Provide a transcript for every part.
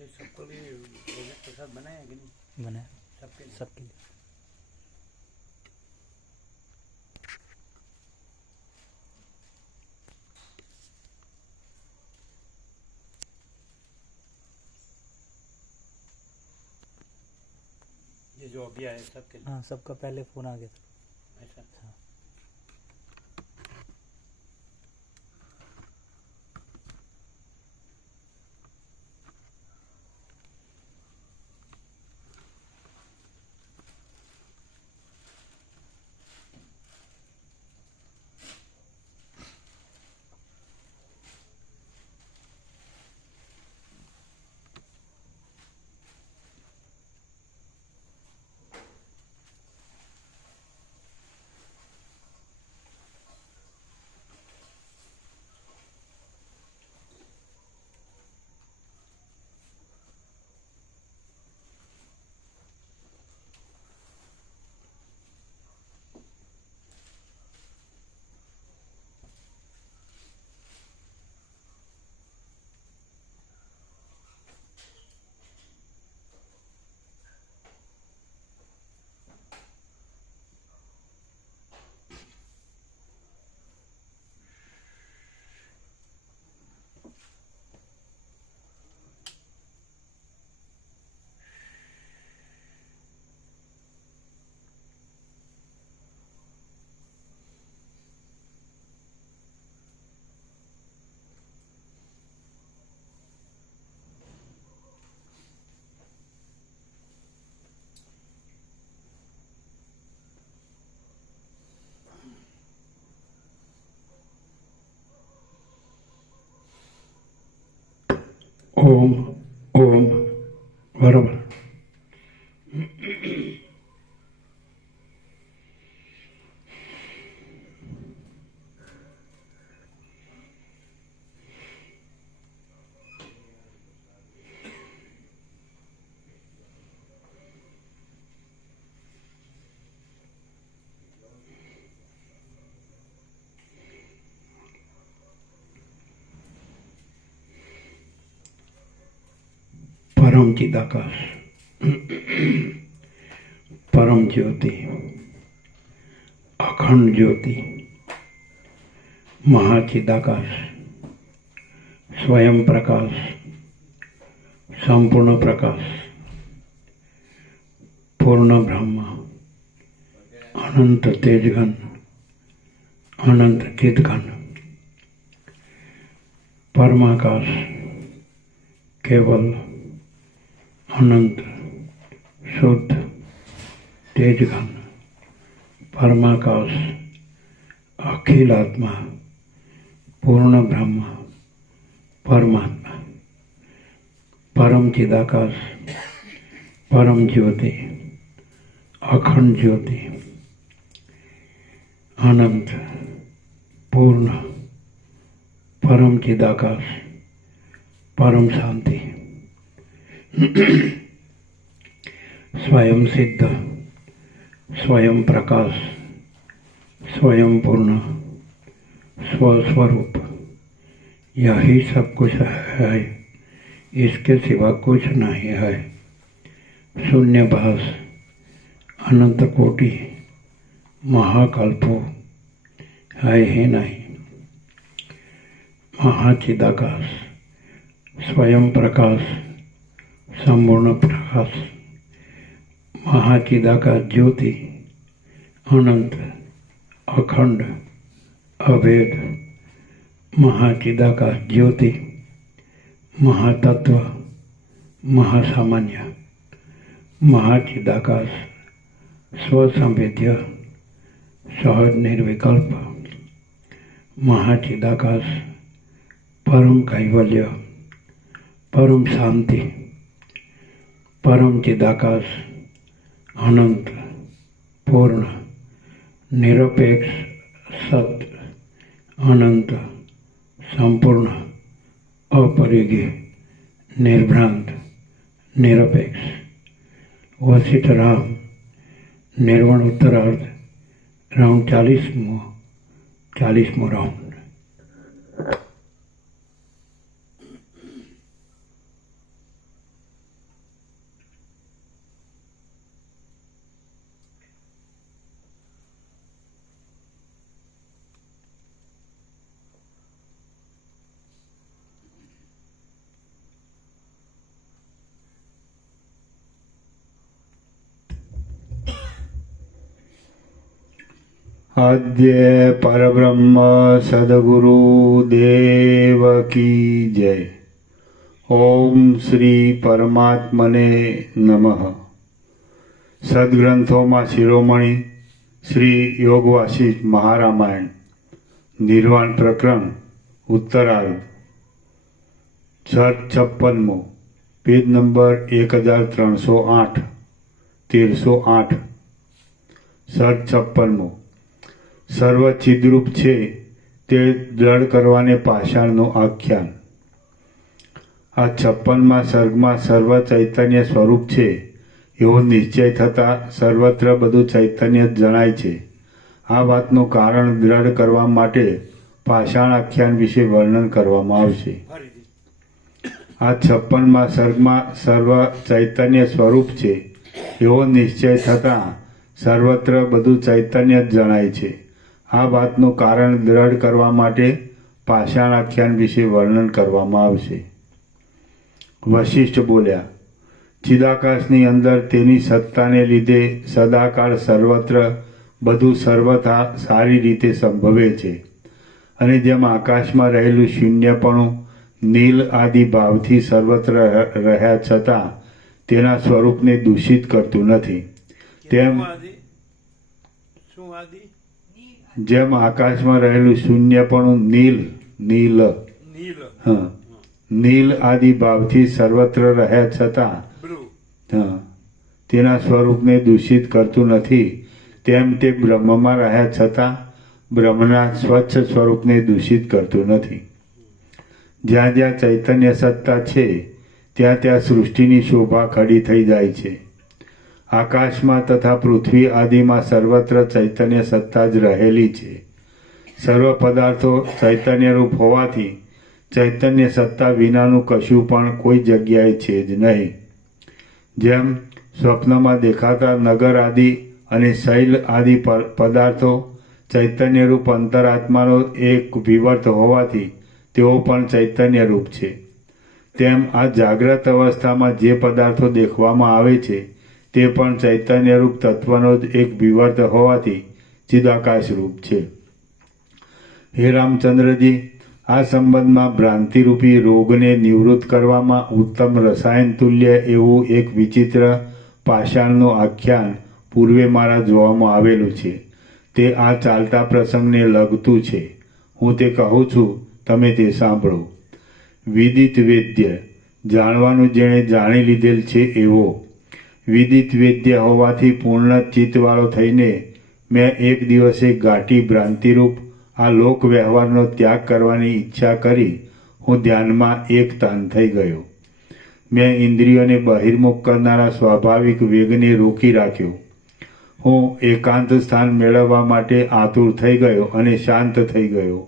ये सबको भी रोहित प्रसाद बनाया कि नहीं? बनाया सबके लिए। सबके लिए। ये जो अभी आए सबके लिए। हाँ, सबका पहले फ़ोन आ गया था। ऐसा। हाँ। ओम ओम बराबर। परम चिदाकाश, परम ज्योति, अखंड ज्योति, महाचिदाकाश, स्वयं प्रकाश, संपूर्ण प्रकाश, पूर्ण ब्रह्म, अनंत तेजघन, अनंत चिदघन, परमाकाश, केवल अनंत शुद्ध तेजघन, परमाकाश, अखिल आत्मा, पूर्ण ब्रह्म, परमात्मा, परम चिदाकाश, परम ज्योति, अखंड ज्योति, अनंत पूर्ण परम चिदाकाश, परम शांति, स्वयं सिद्ध, स्वयं प्रकाश, स्वयं पूर्ण, स्वस्वरूप, यही सब कुछ है, इसके सिवा कुछ नहीं है। शून्य भास, अनंत कोटि, महाकल्पो है ही नहीं। महाचिदाकाश, स्वयं प्रकाश, संपूर्ण प्रकाश, महाचिदाकाश ज्योति, अनंत, अखंड, अभेद, महाचिदाकाश ज्योति, महातत्व, महासामान्य, महाचिदाकाश, स्वसंवेद्य, सहज निर्विकल्प, महाचिदाकाश, परम कैवल्य, परम शांति, परम चिदाकाश, अनंत, पूर्ण, निरपेक्ष, सत्य, अनंत, संपूर्ण, अपरिज्ञ, निर्भ्रांत, निरपेक्ष, वशिष्ठ राम, निर्वाण उत्तरार्ध, राउंड 40वां राउंड। આદ્ય પરબ્રહ્મ સદગુરુ દેવ કી જય. ઓમ શ્રી પરમાત્મને નમઃ. સદગ્રંથોમાં શિરોમણી શ્રી યોગ વાસિષ્ઠ મહારામાયણ નિર્વાણ પ્રકરણ ઉત્તરાર્ધ સર્ગ 56મો પેજ નંબર 1308 1308. સર્ગ 56મો. સર્વ ચિદ્રૂપ છે તે દ્રઢ કરવાને પાષાણનું આખ્યાન. આ 56મા સર્ગમાં સર્વ ચૈતન્ય સ્વરૂપ છે એવો નિશ્ચય થતાં સર્વત્ર બધું ચૈતન્ય જ જણાય છે. આ વાતનું કારણ દ્રઢ કરવા માટે પાષાણ આખ્યાન વિશે વર્ણન કરવામાં આવશે. આ 56મા સર્ગમાં સર્વ ચૈતન્ય સ્વરૂપ છે એવો નિશ્ચય થતાં સર્વત્ર બધું ચૈતન્ય જ જણાય છે. આ વાતનું કારણ દ્રઢ કરવા માટે પાષાણ આખ્યાન વિશે વર્ણન કરવામાં આવશે. વશિષ્ઠ બોલ્યા, ચિદાકાશની અંદર તેની સત્તાને લીધે સદાકાળ સર્વત્ર બધું સર્વથા સારી રીતે સંભવે છે. અને જેમ આકાશમાં રહેલું શૂન્યપણું નીલ આદિ ભાવથી સર્વત્ર રહ્યા છતાં તેના સ્વરૂપને દૂષિત કરતું નથી, તેમ જેમ આકાશમાં રહેલું શૂન્યપણું નીલ આદિ ભાવથી સર્વત્ર રહ્યા છતાં તેના સ્વરૂપને દૂષિત કરતું નથી, તેમ તે બ્રહ્મમાં રહ્યા છતાં બ્રહ્મના સ્વચ્છ સ્વરૂપને દૂષિત કરતું નથી. જ્યાં જ્યાં ચૈતન્ય સત્તા છે ત્યાં ત્યાં સૃષ્ટિની શોભા ખડી થઈ જાય છે. આકાશમાં તથા પૃથ્વી આદિમાં સર્વત્ર ચૈતન્ય સત્તા જ રહેલી છે. સર્વ પદાર્થો ચૈતન્યરૂપ હોવાથી ચૈતન્ય સત્તા વિનાનું કશું પણ કોઈ જગ્યાએ છે જ નહીં. જેમ સ્વપ્નમાં દેખાતા નગર આદિ અને શૈલ આદિ પદાર્થો ચૈતન્યરૂપ અંતરાત્માનો એક વિવર્ત હોવાથી તેઓ પણ ચૈતન્યરૂપ છે, તેમ આ જાગ્રત અવસ્થામાં જે પદાર્થો દેખવામાં આવે છે તે પણ ચૈતન્યરૂપ તત્વનો જ એક વિવર્ત હોવાથી ચિદાકાશરૂપ છે. હે રામચંદ્રજી, આ સંબંધમાં ભ્રાંતિરૂપી રોગને નિવૃત્ત કરવામાં ઉત્તમ રસાયણ તુલ્ય એવું એક વિચિત્ર પાષાણનું આખ્યાન પૂર્વે મારા જોવામાં આવેલું છે. તે આ ચાલતા પ્રસંગને લગતું છે. હું તે કહું છું, તમે તે સાંભળો. વિદિત વેદ્ય, જાણવાનું જેણે જાણી લીધેલ છે એવો. વિદિત વેદ્ય હોવાથી પૂર્ણ ચિત્તવાળો થઈને મેં એક દિવસે ઘાટી ભ્રાંતિરૂપ આ લોક વ્યવહારનો ત્યાગ કરવાની ઈચ્છા કરી હું ધ્યાનમાં એકતાન થઈ ગયો. મેં ઇન્દ્રિયોને બહિર્મુખ કરનારા સ્વાભાવિક વેગને રોકી રાખ્યો. હું એકાંત સ્થાન મેળવવા માટે આતુર થઈ ગયો અને શાંત થઈ ગયો.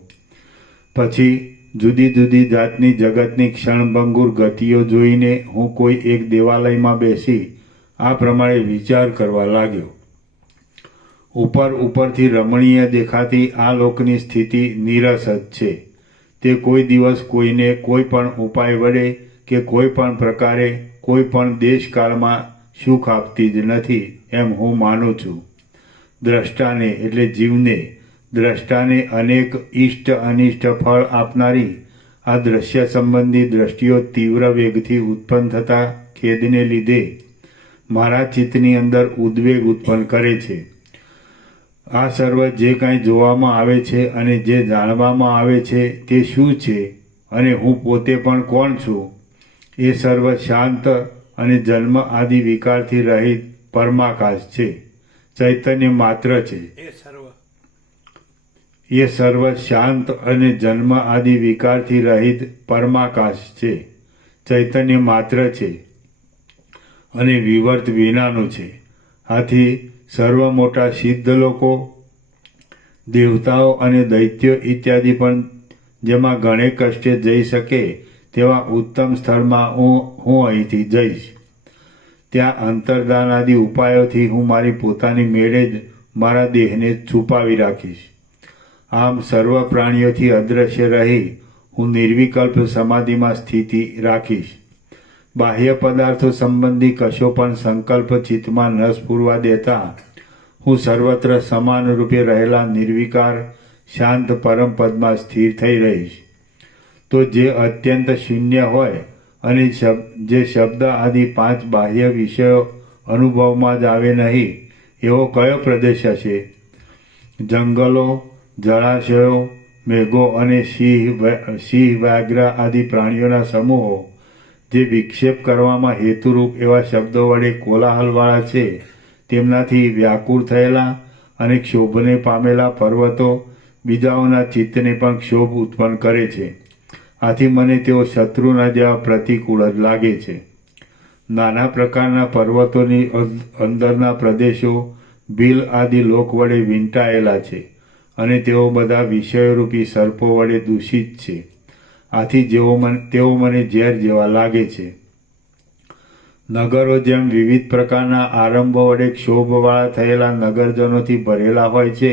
પછી જુદી જુદી જાતની જગતની ક્ષણભંગુર ગતિઓ જોઈને હું કોઈ એક દેવાલયમાં બેસી આ પ્રમાણે વિચાર કરવા લાગ્યો. ઉપરથી રમણીય દેખાતી આ લોકની સ્થિતિ નીરસ જ છે. તે કોઈ દિવસ કોઈને કોઈ પણ ઉપાય વડે કે કોઈ પણ પ્રકારે કોઈ પણ દેશકાળમાં સુખ આપતી જ નથી એમ હું માનું છું. દ્રષ્ટાને એટલે જીવને, દ્રષ્ટાને અનેક ઇષ્ટ અનિષ્ટ ફળ આપનારી આ દ્રશ્ય સંબંધી દ્રષ્ટિઓ તીવ્ર વેગથી ઉત્પન્ન થતા ખેદને લીધે મારા ચિત્તની અંદર ઉદ્વેગ ઉત્પન્ન કરે છે. આ સર્વ જે કાંઈ જોવામાં આવે છે અને જે જાણવામાં આવે છે તે શું છે અને હું પોતે પણ કોણ છું, એ સર્વ શાંત અને જન્મ આદિ વિકારથી રહિત પરમાકાશ છે, ચૈતન્ય માત્ર છે. એ સર્વ શાંત અને જન્મ આદિ વિકારથી રહિત પરમાકાશ છે, ચૈતન્ય માત્ર છે અને વિવર્ત વિનાનું છે. આથી સર્વ મોટા સિદ્ધ લોકો, દેવતાઓ અને દૈત્યો ઇત્યાદિ પણ જેમાં ઘણે કષ્ટે જઈ શકે તેવા ઉત્તમ સ્થળમાં હું અહીંથી જઈશ. ત્યાં અંતર્દાન આદિ ઉપાયોથી હું મારી પોતાની મેળે જ મારા દેહને છુપાવી રાખીશ. આમ સર્વ પ્રાણીઓથી અદ્રશ્ય રહી હું નિર્વિકલ્પ સમાધિમાં સ્થિતિ રાખીશ. બાહ્ય પદાર્થો સંબંધી કશો પણ સંકલ્પ ચિત્તમાં ન સ્ફુરવા દેતા હું સર્વત્ર સમાન રૂપે રહેલા નિર્વિકાર શાંત પરમ પદમાં સ્થિર થઈ રહીશ. તો જે અત્યંત શૂન્ય હોય અને જે શબ્દ આદિ 5 બાહ્ય વિષયો અનુભવમાં જ આવે નહીં એવો કયો પ્રદેશ હશે? જંગલો, જળાશયો, મેઘો અને સિંહ વ્યાઘ્ર આદિ પ્રાણીઓના સમૂહો જે વિક્ષેપ કરવામાં હેતુરૂપ એવા શબ્દો વડે કોલાહલવાળા છે, તેમનાથી વ્યાકુળ થયેલા અને ક્ષોભને પામેલા પર્વતો બીજાઓના ચિત્તને પણ ક્ષોભ ઉત્પન્ન કરે છે. આથી મને તેઓ શત્રુના જેવા પ્રતિકૂળ જ લાગે છે. નાના પ્રકારના પર્વતોની અંદરના પ્રદેશો ભીલ આદિ લોક વડે વીંટાયેલા છે અને તેઓ બધા વિષયરૂપી સર્પો વડે દૂષિત છે. આથી તેઓ મને ઝેર જેવા લાગે છે. નગરો જેમ વિવિધ પ્રકારના આરંભો વડે ક્ષોભવાળા થયેલા નગરજનોથી ભરેલા હોય છે,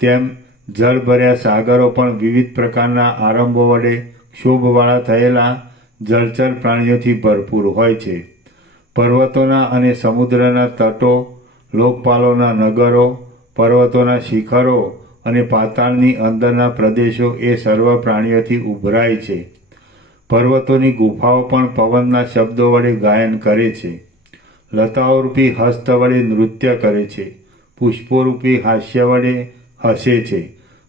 તેમ જળભર્યા સાગરો પણ વિવિધ પ્રકારના આરંભો વડે ક્ષોભવાળા થયેલા જળચર પ્રાણીઓથી ભરપૂર હોય છે. પર્વતોના અને સમુદ્રના તટો, લોકપાલોના નગરો, પર્વતોના શિખરો અને પાતાળની અંદરના પ્રદેશો એ સર્વ પ્રાણીઓથી ઉભરાય છે. પર્વતોની ગુફાઓ પણ પવનના શબ્દો વડે ગાયન કરે છે. લતાઓરૂપી હસ્ત વડે નૃત્ય કરે છે. પુષ્પોરૂપી હાસ્ય વડે હસે છે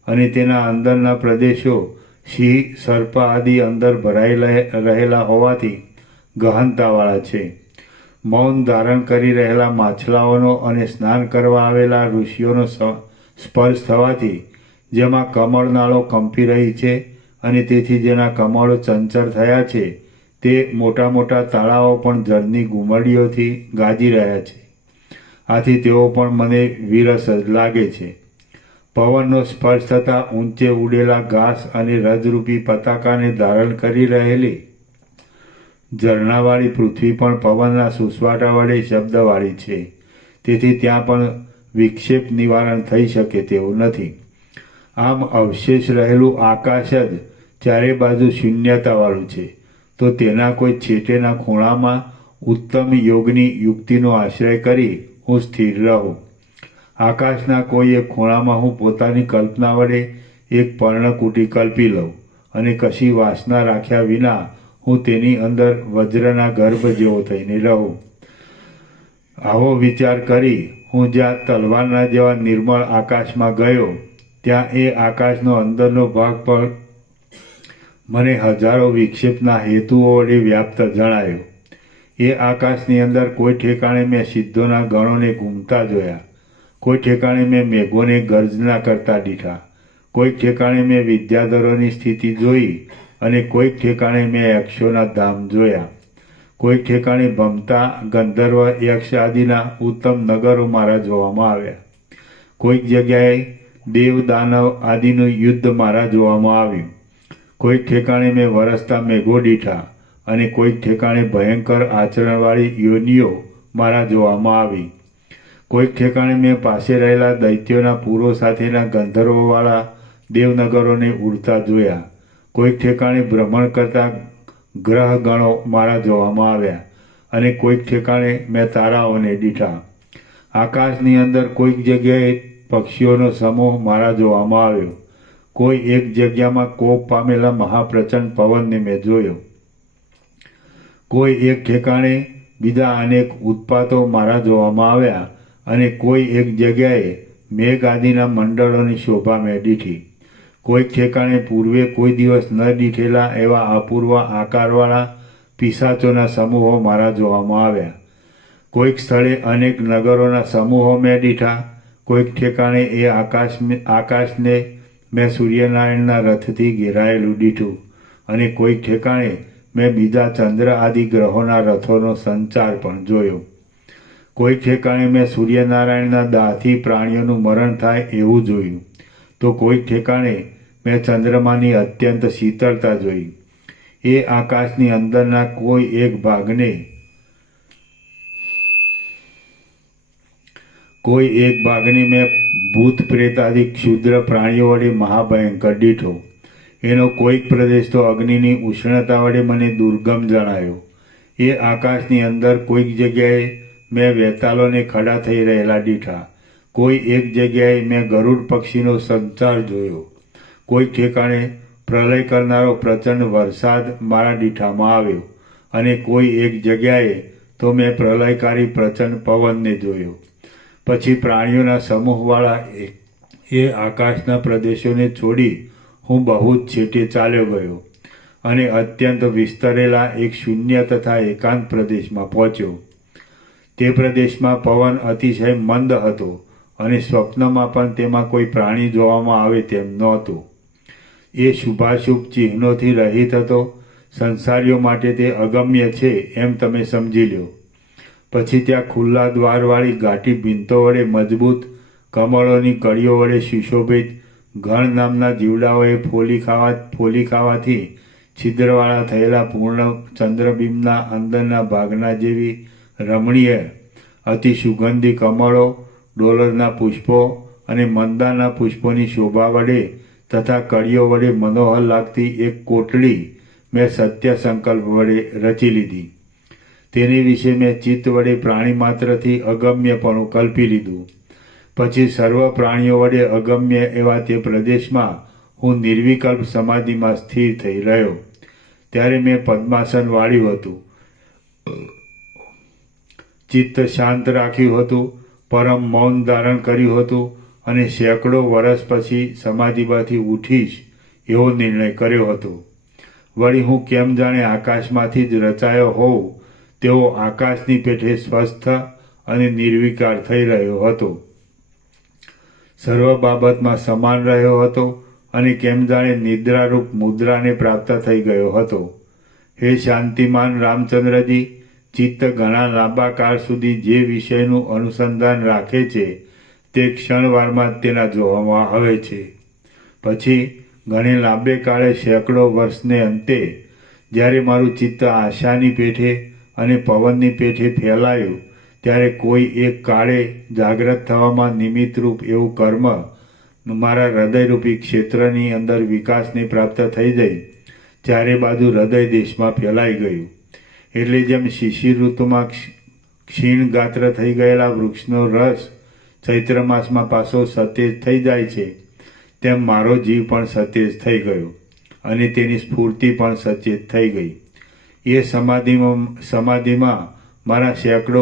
અને તેના અંદરના પ્રદેશો સિંહ, સર્પ આદિ અંદર ભરાઈ રહેલા હોવાથી ગહનતાવાળા છે. મૌન ધારણ કરી રહેલા માછલાઓનો અને સ્નાન કરવા આવેલા ઋષિઓનો સ્પર્શ થવાથી જેમાં કમળનાળો કંપી રહી છે અને તેથી જેના કમળો ચંચળ થયા છે, તે મોટા મોટા તાળાઓ પણ જળની ઘુમડીઓથી ગાજી રહ્યા છે. આથી તેઓ પણ મને વિરસ જ લાગે છે. પવનનો સ્પર્શ થતાં ઊંચે ઉડેલા ઘાસ અને રજરૂપી પતાકાને ધારણ કરી રહેલી ઝરણાવાળી પૃથ્વી પણ પવનના સુસવાટા વડે શબ્દવાળી છે. તેથી ત્યાં પણ વિક્ષેપ નિવારણ થઈ શકે તેવું નથી. આમ અવશેષ રહેલું આકાશ જ ચારે બાજુ શૂન્યતાવાળું છે, તો તેના કોઈ છેટેના ખૂણામાં ઉત્તમ યોગની યુક્તિનો આશ્રય કરી હું સ્થિર રહું. આકાશના કોઈ એક ખૂણામાં હું પોતાની કલ્પના વડે એક પર્ણકુટી કલ્પી લઉં અને કશી વાસના રાખ્યા વિના હું તેની અંદર વજ્રના ગર્ભ જેવો થઈને રહું. આવો વિચાર કરી હું જ્યાં તલવારના જેવા નિર્મળ આકાશમાં ગયો, ત્યાં એ આકાશનો અંદરનો ભાગ પણ મને હજારો વિક્ષેપના હેતુઓ વડે વ્યાપ્ત જણાયો. એ આકાશની અંદર કોઈ ઠેકાણે મેં સિદ્ધોના ગણોને ઘૂમતા જોયા, કોઈ ઠેકાણે મેં મેઘોને ગર્જના કરતા દીઠા, કોઈક ઠેકાણે મેં વિદ્યાધરોની સ્થિતિ જોઈ અને કોઈક ઠેકાણે મેં યક્ષોના ધામ જોયા. કોઈક ઠેકાણે ભમતા ગંધર્વ, યક્ષ આદિના ઉત્તમ નગરો મારા જોવામાં આવ્યા. કોઈક જગ્યાએ દેવ દાનવ આદિનું યુદ્ધ મારા જોવામાં આવ્યું. કોઈક ઠેકાણે મેં વરસતા મેઘો દીઠા અને કોઈક ઠેકાણે ભયંકર આચરણવાળી યોનિઓ મારા જોવામાં આવી. કોઈક ઠેકાણે મેં પાસે રહેલા દૈત્યોના પૂરો સાથેના ગંધર્વવાળા દેવનગરોને ઉડતા જોયા. કોઈક ઠેકાણે ભ્રમણ કરતા ગ્રહગણો મારા જોવામાં આવ્યા અને કોઈક ઠેકાણે મેં તારાઓને દીઠા. આકાશની અંદર કોઈક જગ્યાએ પક્ષીઓનો સમૂહ મારા જોવામાં આવ્યો. કોઈ એક જગ્યામાં કોપ પામેલા મહાપ્રચંડ પવનને મેં જોયો. કોઈ એક ઠેકાણે બીજા અનેક ઉત્પાતો મારા જોવામાં આવ્યા અને કોઈ એક જગ્યાએ મેઘ આદિના મંડળોની શોભા મેં દીઠી. કોઈક ઠેકાણે પૂર્વે કોઈ દિવસ ન દીઠેલા એવા અપૂર્વ આકારવાળા પિશાચોના સમૂહો મારા જોવામાં આવ્યા. કોઈક સ્થળે અનેક નગરોના સમૂહો મેં દીઠા. કોઈક ઠેકાણે એ આકાશને મેં સૂર્યનારાયણના રથથી ઘેરાયેલું દીઠું અને કોઈક ઠેકાણે મેં બીજા ચંદ્ર આદિ ગ્રહોના રથોનો સંચાર પણ જોયો. કોઈક ઠેકાણે મેં સૂર્યનારાયણના દાહથી પ્રાણીઓનું મરણ થાય એવું જોયું. તો કોઈક ઠેકાણે મેં ચંદ્રમાની અત્યંત શીતળતા જોઈ. એ આકાશની અંદરના કોઈ એક ભાગને મેં ભૂત પ્રેત આદિ ક્ષુદ્ર પ્રાણીઓ વડે મહાભયંકર દીઠો. એનો કોઈક પ્રદેશ તો અગ્નિની ઉષ્ણતા વડે મને દુર્ગમ જણાયો. એ આકાશની અંદર કોઈક જગ્યાએ મેં વેતાલોને ખડા થઈ રહેલા દીઠા. કોઈ એક જગ્યાએ મેં ગરુડ પક્ષીનો સંચાર જોયો. કોઈ ઠેકાણે પ્રલય કરનારો પ્રચંડ વરસાદ મારા દીઠામાં આવ્યો, અને કોઈ એક જગ્યાએ તો મેં પ્રલયકારી પ્રચંડ પવનને જોયો. પછી પ્રાણીઓના સમૂહવાળા એ આકાશના પ્રદેશોને છોડી હું બહુ જ છેટે ચાલ્યો ગયો અને અત્યંત વિસ્તરેલા એક શૂન્ય તથા એકાંત પ્રદેશમાં પહોંચ્યો. તે પ્રદેશમાં પવન અતિશય મંદ હતો અને સ્વપ્નમાં પણ તેમાં કોઈ પ્રાણી જોવામાં આવે તેમ નહોતું. એ શુભાશુભ ચિહ્નોથી રહિત હતો. સંસારીઓ માટે તે અગમ્ય છે એમ તમે સમજી લો. પછી ત્યાં ખુલ્લા દ્વારવાળી ઘાટી ભીંતો વડે મજબૂત, કમળોની કળીઓ વડે સુશોભિત, ઘણ નામના જીવડાઓએ ફોલી ખાવાથી છિદ્રવાળા થયેલા પૂર્ણ ચંદ્રબિંબના અંદરના ભાગના જેવી રમણીય અતિ સુગંધી કમળો, ડોલરના પુષ્પો અને મંદારના પુષ્પોની શોભા વડે તથા કળીઓ વડે મનોહર લાગતી એક કોટડી મેં સત્ય સંકલ્પ વડે રચી લીધી. તેની વિશે મેં ચિત્ત વડે પ્રાણી માત્રથી અગમ્યપણું કલ્પી લીધું. પછી સર્વ પ્રાણીઓ વડે અગમ્ય એવા તે પ્રદેશમાં હું નિર્વિકલ્પ સમાધિમાં સ્થિર થઈ રહ્યો. ત્યારે મેં પદ્માસન વાળ્યું હતું, ચિત્ત શાંત રાખ્યું હતું, પરમ મૌન ધારણ કર્યું હતું અને સેંકડો વર્ષ પછી સમાધિમાંથી ઉઠીશ એવો નિર્ણય કર્યો હતો. વળી હું કેમ જાણે આકાશમાંથી જ રચાયો હોઉં તેવો આકાશની પેઠે સ્વસ્થ અને નિર્વિકાર થઈ રહ્યો હતો. સર્વ બાબતમાં સમાન રહ્યો હતો અને કેમ જાણે નિદ્રારૂપ મુદ્રાને પ્રાપ્ત થઈ ગયો હતો. હે શાંતિમાન રામચંદ્રજી, ચિત્ત ઘણા લાંબા કાળ સુધી જે વિષયનું અનુસંધાન રાખે છે તે ક્ષણવારમાં જ તેના જોવામાં આવે છે. પછી ઘણે લાંબે કાળે સેંકડો વર્ષને અંતે જ્યારે મારું ચિત્ત આશાની પેઠે અને પવનની પેઠે ફેલાયું ત્યારે કોઈ એક કાળે જાગ્રત થવામાં નિમિત્તરૂપ એવું કર્મ મારા હૃદયરૂપી ક્ષેત્રની અંદર વિકાસને પ્રાપ્ત થઈ જઈ ચારે બાજુ હૃદય દેશમાં ફેલાઈ ગયું. એટલે જેમ શિશિર ઋતુમાં ક્ષીણ ગાત્ર થઈ ગયેલા વૃક્ષનો રસ ચૈત્ર માસમાં પાછો સતેજ થઈ જાય છે, તેમ મારો જીવ પણ સતેજ થઈ ગયો અને તેની સ્ફૂર્તિ પણ સચેત થઈ ગઈ. એ સમાધિમાં મારા સેંકડો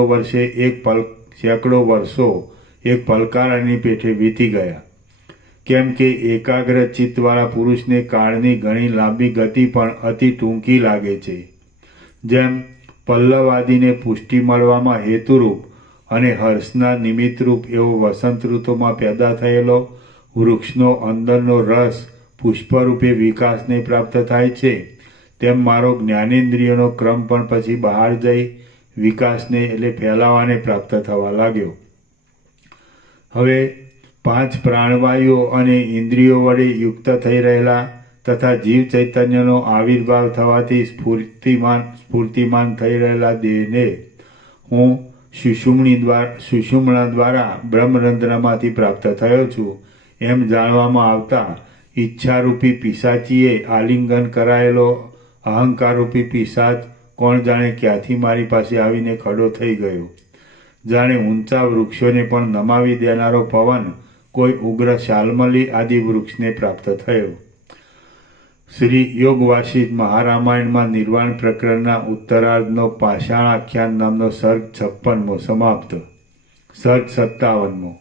વર્ષો એક પલકારાની પેઠે વીતી ગયા. કેમ કે એકાગ્ર ચિત્તવાળા પુરુષને કાળની ઘણી લાંબી ગતિ પણ અતિ ટૂંકી લાગે છે. જેમ પલ્લવાદીને પુષ્ટિ મળવામાં હેતુરૂપ અને હર્ષના નિમિત્તરૂપ એવો વસંત ઋતુમાં પેદા થયેલો વૃક્ષનો અંદરનો રસ પુષ્પરૂપે વિકાસને પ્રાપ્ત થાય છે, તેમ મારો જ્ઞાનેન્દ્રિયોનો ક્રમ પણ પછી બહાર જઈ વિકાસને એટલે ફેલાવાને પ્રાપ્ત થવા લાગ્યો. હવે 5 પ્રાણવાયુઓ અને ઇન્દ્રિયો વડે યુક્ત થઈ રહેલા તથા જીવ ચૈતન્યનો આવિર્ભાવ થવાથી સ્ફૂર્તિમાન થઈ રહેલા દેહને હું સુષુમ્ના દ્વારા બ્રહ્મરંધ્રમાંથી પ્રાપ્ત થયો છું એમ જાણવામાં આવતા ઈચ્છારૂપી પિશાચીએ આલિંગન કરાયેલો અહંકારરૂપી પિશાચ કોણ જાણે ક્યાંથી મારી પાસે આવીને ખડો થઈ ગયો. જાણે ઊંચા વૃક્ષોને પણ નમાવી દેનારો પવન કોઈ ઉગ્ર શાલ્મલી આદિ વૃક્ષને પ્રાપ્ત થયો. શ્રી યોગ વાસિષ્ઠ મહારામાયણમાં નિર્વાણ પ્રકરણના ઉત્તરાર્ધનો પાષાણ આખ્યાન નામનો સર્ગ 56મો સમાપ્ત. સર્ગ 57મો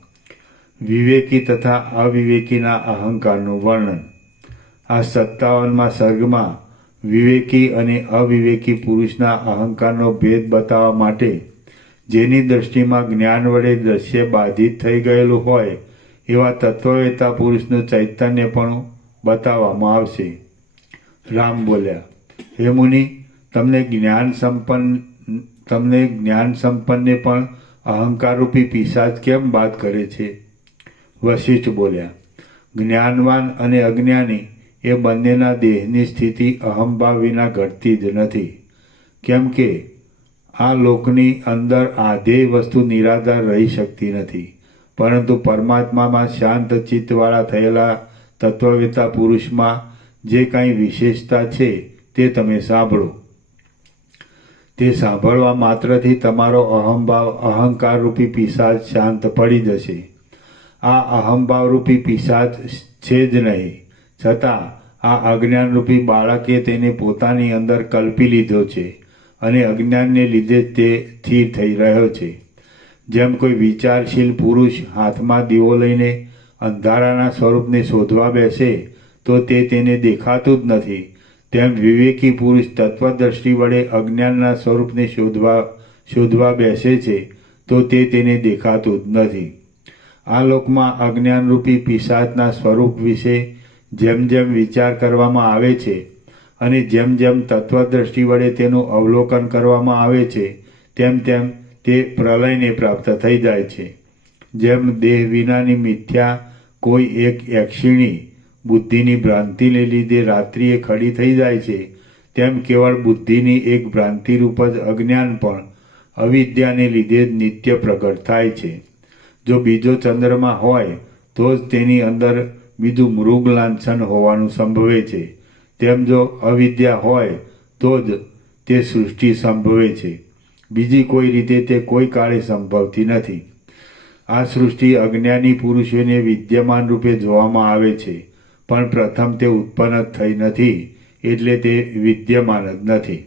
વિવેકી તથા અવિવેકીના અહંકારનું વર્ણન. આ 57મા સર્ગમાં વિવેકી અને અવિવેકી પુરુષના અહંકારનો ભેદ બતાવવા માટે જેની દ્રષ્ટિમાં જ્ઞાન વડે દ્રશ્ય બાધિત થઈ ગયેલું હોય એવા તત્વવેતા પુરુષનું ચૈતન્ય પણ બતાવવામાં આવશે. રામ બોલ્યા, હે મુનિ, તમને જ્ઞાન સંપન્નને પણ અહંકારરૂપી પિશાચ કેમ બાદ કરે છે? વશિષ્ઠ બોલ્યા, જ્ઞાનવાન અને અજ્ઞાની એ બંનેના દેહની સ્થિતિ અહંભાવ વિના ઘટતી જ નથી. કેમ કે આ લોકની અંદર આધેય વસ્તુ નિરાધાર રહી શકતી નથી, પરંતુ પરમાત્મામાં શાંત ચિત્તવાળા થયેલા તત્વવેતા પુરુષમાં જે કાંઈ વિશેષતા છે તે તમે સાંભળો. તે સાંભળવા માત્રથી તમારો અહંભાવ અહંકારરૂપી પિશાચ શાંત પડી જશે આ અહંભાવરૂપી પિશાચ છે જ નહીં, છતાં આ અજ્ઞાનરૂપી બાળકે તેને પોતાની અંદર કલ્પી લીધો છે અને અજ્ઞાનને લીધે તે સ્થિર થઈ રહ્યો છે. જેમ કોઈ વિચારશીલ પુરુષ હાથમાં દીવો લઈને અંધારાના સ્વરૂપને શોધવા બેસે તો તે તેને દેખાતું જ નથી, તેમ વિવેકી પુરુષ તત્વદ્રષ્ટિ વડે અજ્ઞાનના સ્વરૂપને શોધવા બેસે છે તો તે તેને દેખાતું જ નથી. આ લોકમાં અજ્ઞાનરૂપી પિશાચના સ્વરૂપ વિશે જેમ જેમ વિચાર કરવામાં આવે છે અને જેમ જેમ તત્વદ્રષ્ટિ વડે તેનું અવલોકન કરવામાં આવે છે તેમ તેમ તે પ્રલયને પ્રાપ્ત થઈ જાય છે. જેમ દેહ વિનાની મિથ્યા કોઈ એક યક્ષિણી બુદ્ધિની ભ્રાંતિને લીધે રાત્રિએ ખડી થઈ જાય છે, તેમ કેવળ બુદ્ધિની એક ભ્રાંતિરૂપ જ અજ્ઞાન પણ અવિદ્યાને લીધે જ નિત્ય પ્રગટ થાય છે. જો બીજો ચંદ્રમા હોય તો જ તેની અંદર બીજું મૃગ લાંછન હોવાનું સંભવે છે, તેમ જો અવિદ્યા હોય તો જ તે સૃષ્ટિ સંભવે છે. બીજી કોઈ રીતે તે કોઈ કાળે સંભવતી નથી. આ સૃષ્ટિ અજ્ઞાની પુરુષોને વિદ્યમાન રૂપે જોવામાં આવે છે, પણ પ્રથમ તે ઉત્પન્ન જ થઈ નથી, એટલે તે વિદ્યમાન જ નથી.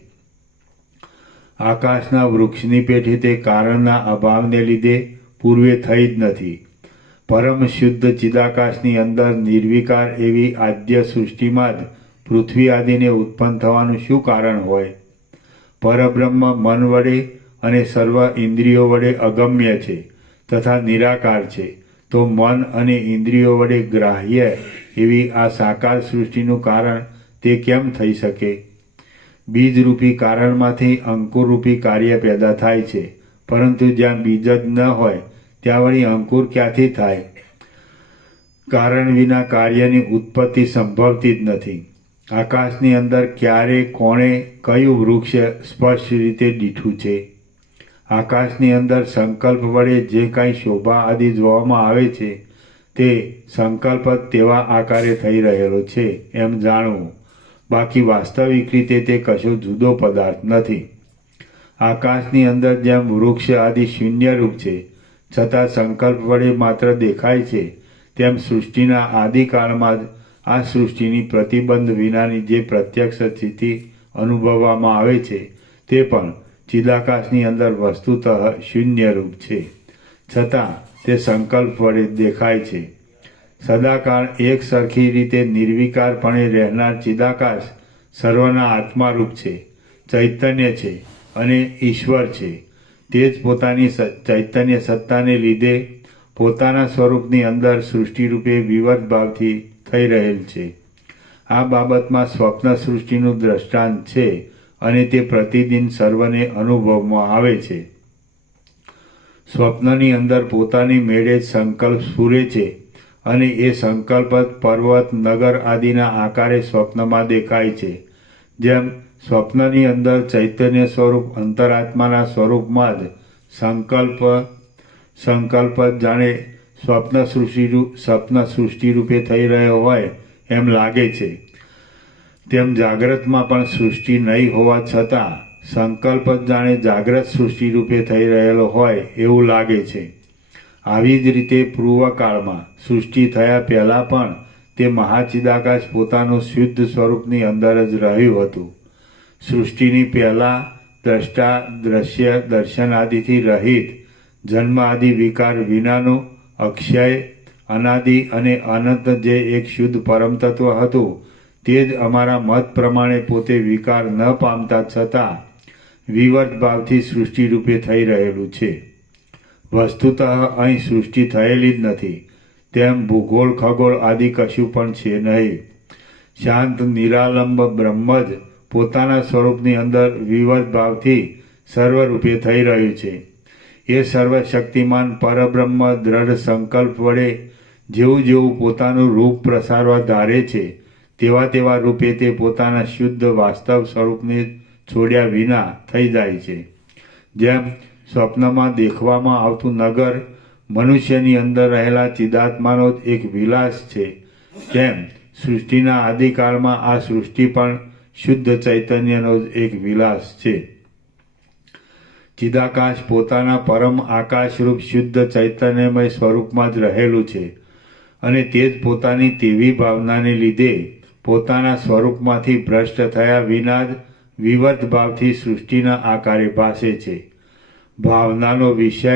આકાશના વૃક્ષની પેઠે તે કારણના અભાવને લીધે પૂર્વે થઈ જ નથી. પરમ શુદ્ધ ચિદાકાશની અંદર નિર્વિકાર એવી આદ્ય સૃષ્ટિમાં જ પૃથ્વી આદિને ઉત્પન્ન થવાનું શું કારણ હોય? પરબ્રહ્મ મન વડે અને સર્વ ઇન્દ્રિયો વડે અગમ્ય છે તથા નિરાકાર છે, તો મન અને ઇન્દ્રિયો વડે ગ્રાહ્ય એવી આ સાકાર સૃષ્ટિનું કારણ તે કેમ થઈ શકે? બીજરૂપી કારણમાંથી અંકુરરૂપી કાર્ય પેદા થાય છે, પરંતુ જ્યાં બીજ જ ન હોય ત્યાં વળી અંકુર ક્યાંથી થાય? કારણ વિના કાર્યની ઉત્પત્તિ સંભવતી જ નથી. આકાશની અંદર ક્યારે કોણે કયું વૃક્ષ સ્પષ્ટ રીતે દીઠું છે? આકાશની અંદર સંકલ્પ વડે જે કાંઈ શોભા આદિ જોવામાં આવે છે તે સંકલ્પ જ તેવા આકારે થઈ રહેલો છે એમ જાણવું, બાકી વાસ્તવિક રીતે તે કશો જુદો પદાર્થ નથી. આકાશની અંદર જેમ વૃક્ષ આદિ શૂન્યરૂપ છે છતાં સંકલ્પ વડે માત્ર દેખાય છે, તેમ સૃષ્ટિના આદિકાળમાં જ આ સૃષ્ટિની પ્રતિબંધ વિનાની જે પ્રત્યક્ષ સ્થિતિ અનુભવવામાં આવે છે તે પણ ચિદાકાશની અંદર વસ્તુતઃ શૂન્યરૂપ છે, છતાં તે સંકલ્પ વડે દેખાય છે. સદાકાળ એક સરખી રીતે નિર્વિકારપણે રહેનાર ચિદાકાશ સર્વના આત્મારૂપ છે, ચૈતન્ય છે અને ઈશ્વર છે. તે જ પોતાની ચૈતન્ય સત્તાને લીધે પોતાના સ્વરૂપની અંદર સૃષ્ટિરૂપે વિવર્ત ભાવથી થઈ રહેલ છે. આ બાબતમાં સ્વપ્ન સૃષ્ટિનું દ્રષ્ટાંત છે અને તે પ્રતિદિન સર્વને અનુભવમાં આવે છે. સ્વપ્નની અંદર પોતાની મેળે જ સંકલ્પ સ્ફુરે છે અને એ સંકલ્પ જ પર્વત નગર આદિના આકારે સ્વપ્નમાં દેખાય છે. જેમ સ્વપ્નની અંદર ચૈતન્ય સ્વરૂપ અંતરાત્માના સ્વરૂપમાં જ સંકલ્પ જાણે સ્વપ્ન સૃષ્ટિ રૂપે થઈ રહ્યો હોય એમ લાગે છે, તેમ જાગ્રતમાં પણ સૃષ્ટિ નહીં હોવા છતાં સંકલ્પ જ જાણે જાગ્રત સૃષ્ટિ રૂપે થઈ રહેલો હોય એવું લાગે છે. આવી જ રીતે પૂર્વકાળમાં સૃષ્ટિ થયા પહેલાં પણ તે મહાચિદાકાશ પોતાનું શુદ્ધ સ્વરૂપની અંદર જ રહ્યું હતું. સૃષ્ટિની પહેલાં દ્રષ્ટા દ્રશ્ય દર્શન આદિથી રહિત જન્મ આદિ વિકાર વિનાનું અક્ષય અનાદિ અને અનંત જે એક શુદ્ધ પરમ તત્વ હતું તે જ અમારા મત પ્રમાણે પોતે વિકાર ન પામતા છતાં વિવર્ત ભાવથી સૃષ્ટિ રૂપે થઈ રહેલું છે. વસ્તુતઃ અહીં સૃષ્ટિ થયેલી જ નથી, તેમ ભૂગોળ ખગોળ આદિ કશું પણ છે નહીં. શાંત નિરાલંબ બ્રહ્મ જ પોતાના સ્વરૂપની અંદર વિવર્ત ભાવથી સર્વરૂપે થઈ રહ્યું છે. એ સર્વશક્તિમાન પરબ્રહ્મ દ્રઢ સંકલ્પ વડે જેવું જેવું પોતાનું રૂપ પ્રસારવા ધારે છે તેવા તેવા રૂપે તે પોતાના શુદ્ધ વાસ્તવ સ્વરૂપને છોડ્યા વિના થઈ જાય છે. જેમ સ્વપ્નમાં દેખવામાં આવતું નગર મનુષ્યની અંદર રહેલા ચિદાત્માનો જ એક વિલાસ છે, તેમ સૃષ્ટિના આદિકાળમાં આ સૃષ્ટિ પણ શુદ્ધ ચૈતન્યનો જ એક વિલાસ છે. ચિદાકાશ પોતાના પરમ આકાશરૂપ શુદ્ધ ચૈતન્યમય સ્વરૂપમાં જ રહેલું છે અને તે જ પોતાની તેવી ભાવનાને લીધે પોતાના સ્વરૂપમાંથી ભ્રષ્ટ થયા વિના જ વિવર્ત ભાવથી સૃષ્ટિના આકારે ભાસે છે. ભાવનાનો વિષય,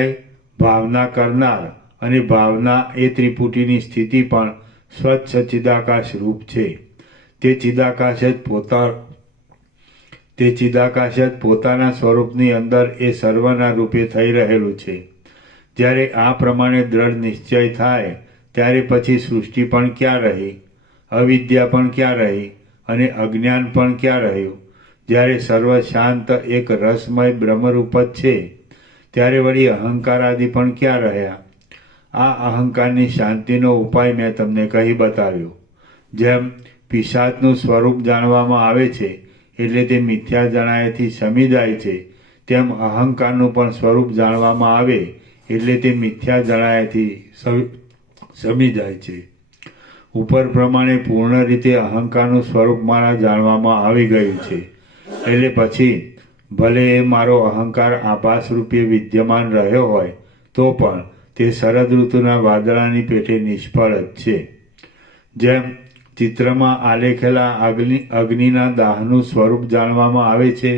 ભાવના કરનાર અને ભાવના એ ત્રિપુટીની સ્થિતિ પણ સ્વચ્છ ચિદાકાશ રૂપ છે. તે ચિદાકાશ જ પોતાના સ્વરૂપની અંદર એ સર્વના રૂપે થઈ રહેલું છે. જ્યારે આ પ્રમાણે દ્રઢ નિશ્ચય થાય ત્યારે પછી સૃષ્ટિ પણ ક્યાં રહી, અવિદ્યા પણ ક્યાં રહી અને અજ્ઞાન પણ ક્યાં રહ્યું. જ્યારે સર્વ શાંત એક રસમય બ્રહ્મરૂપ જ છે ત્યારે વળી અહંકાર આદિ પણ ક્યાં રહ્યા. આ અહંકારની શાંતિનો ઉપાય મેં તમને કહી બતાવ્યો. જેમ પિશાચનું સ્વરૂપ જાણવામાં આવે છે એટલે તે મિથ્યા જણાયથી શમી જાય છે, તેમ અહંકારનું પણ સ્વરૂપ જાણવામાં આવે એટલે તે મિથ્યા જણાયથી શમી જાય છે. ઉપર પ્રમાણે પૂર્ણ રીતે અહંકારનું સ્વરૂપ મારા જાણવામાં આવી ગયું છે એટલે પછી ભલે એ મારો અહંકાર આભાસ રૂપે વિદ્યમાન રહ્યો હોય તો પણ તે શરદ ઋતુના વાદળાની પેટે નિષ્ફળ જ છે. જેમ ચિત્રમાં આલેખેલા અગ્નિના દાહનું સ્વરૂપ જાણવામાં આવે છે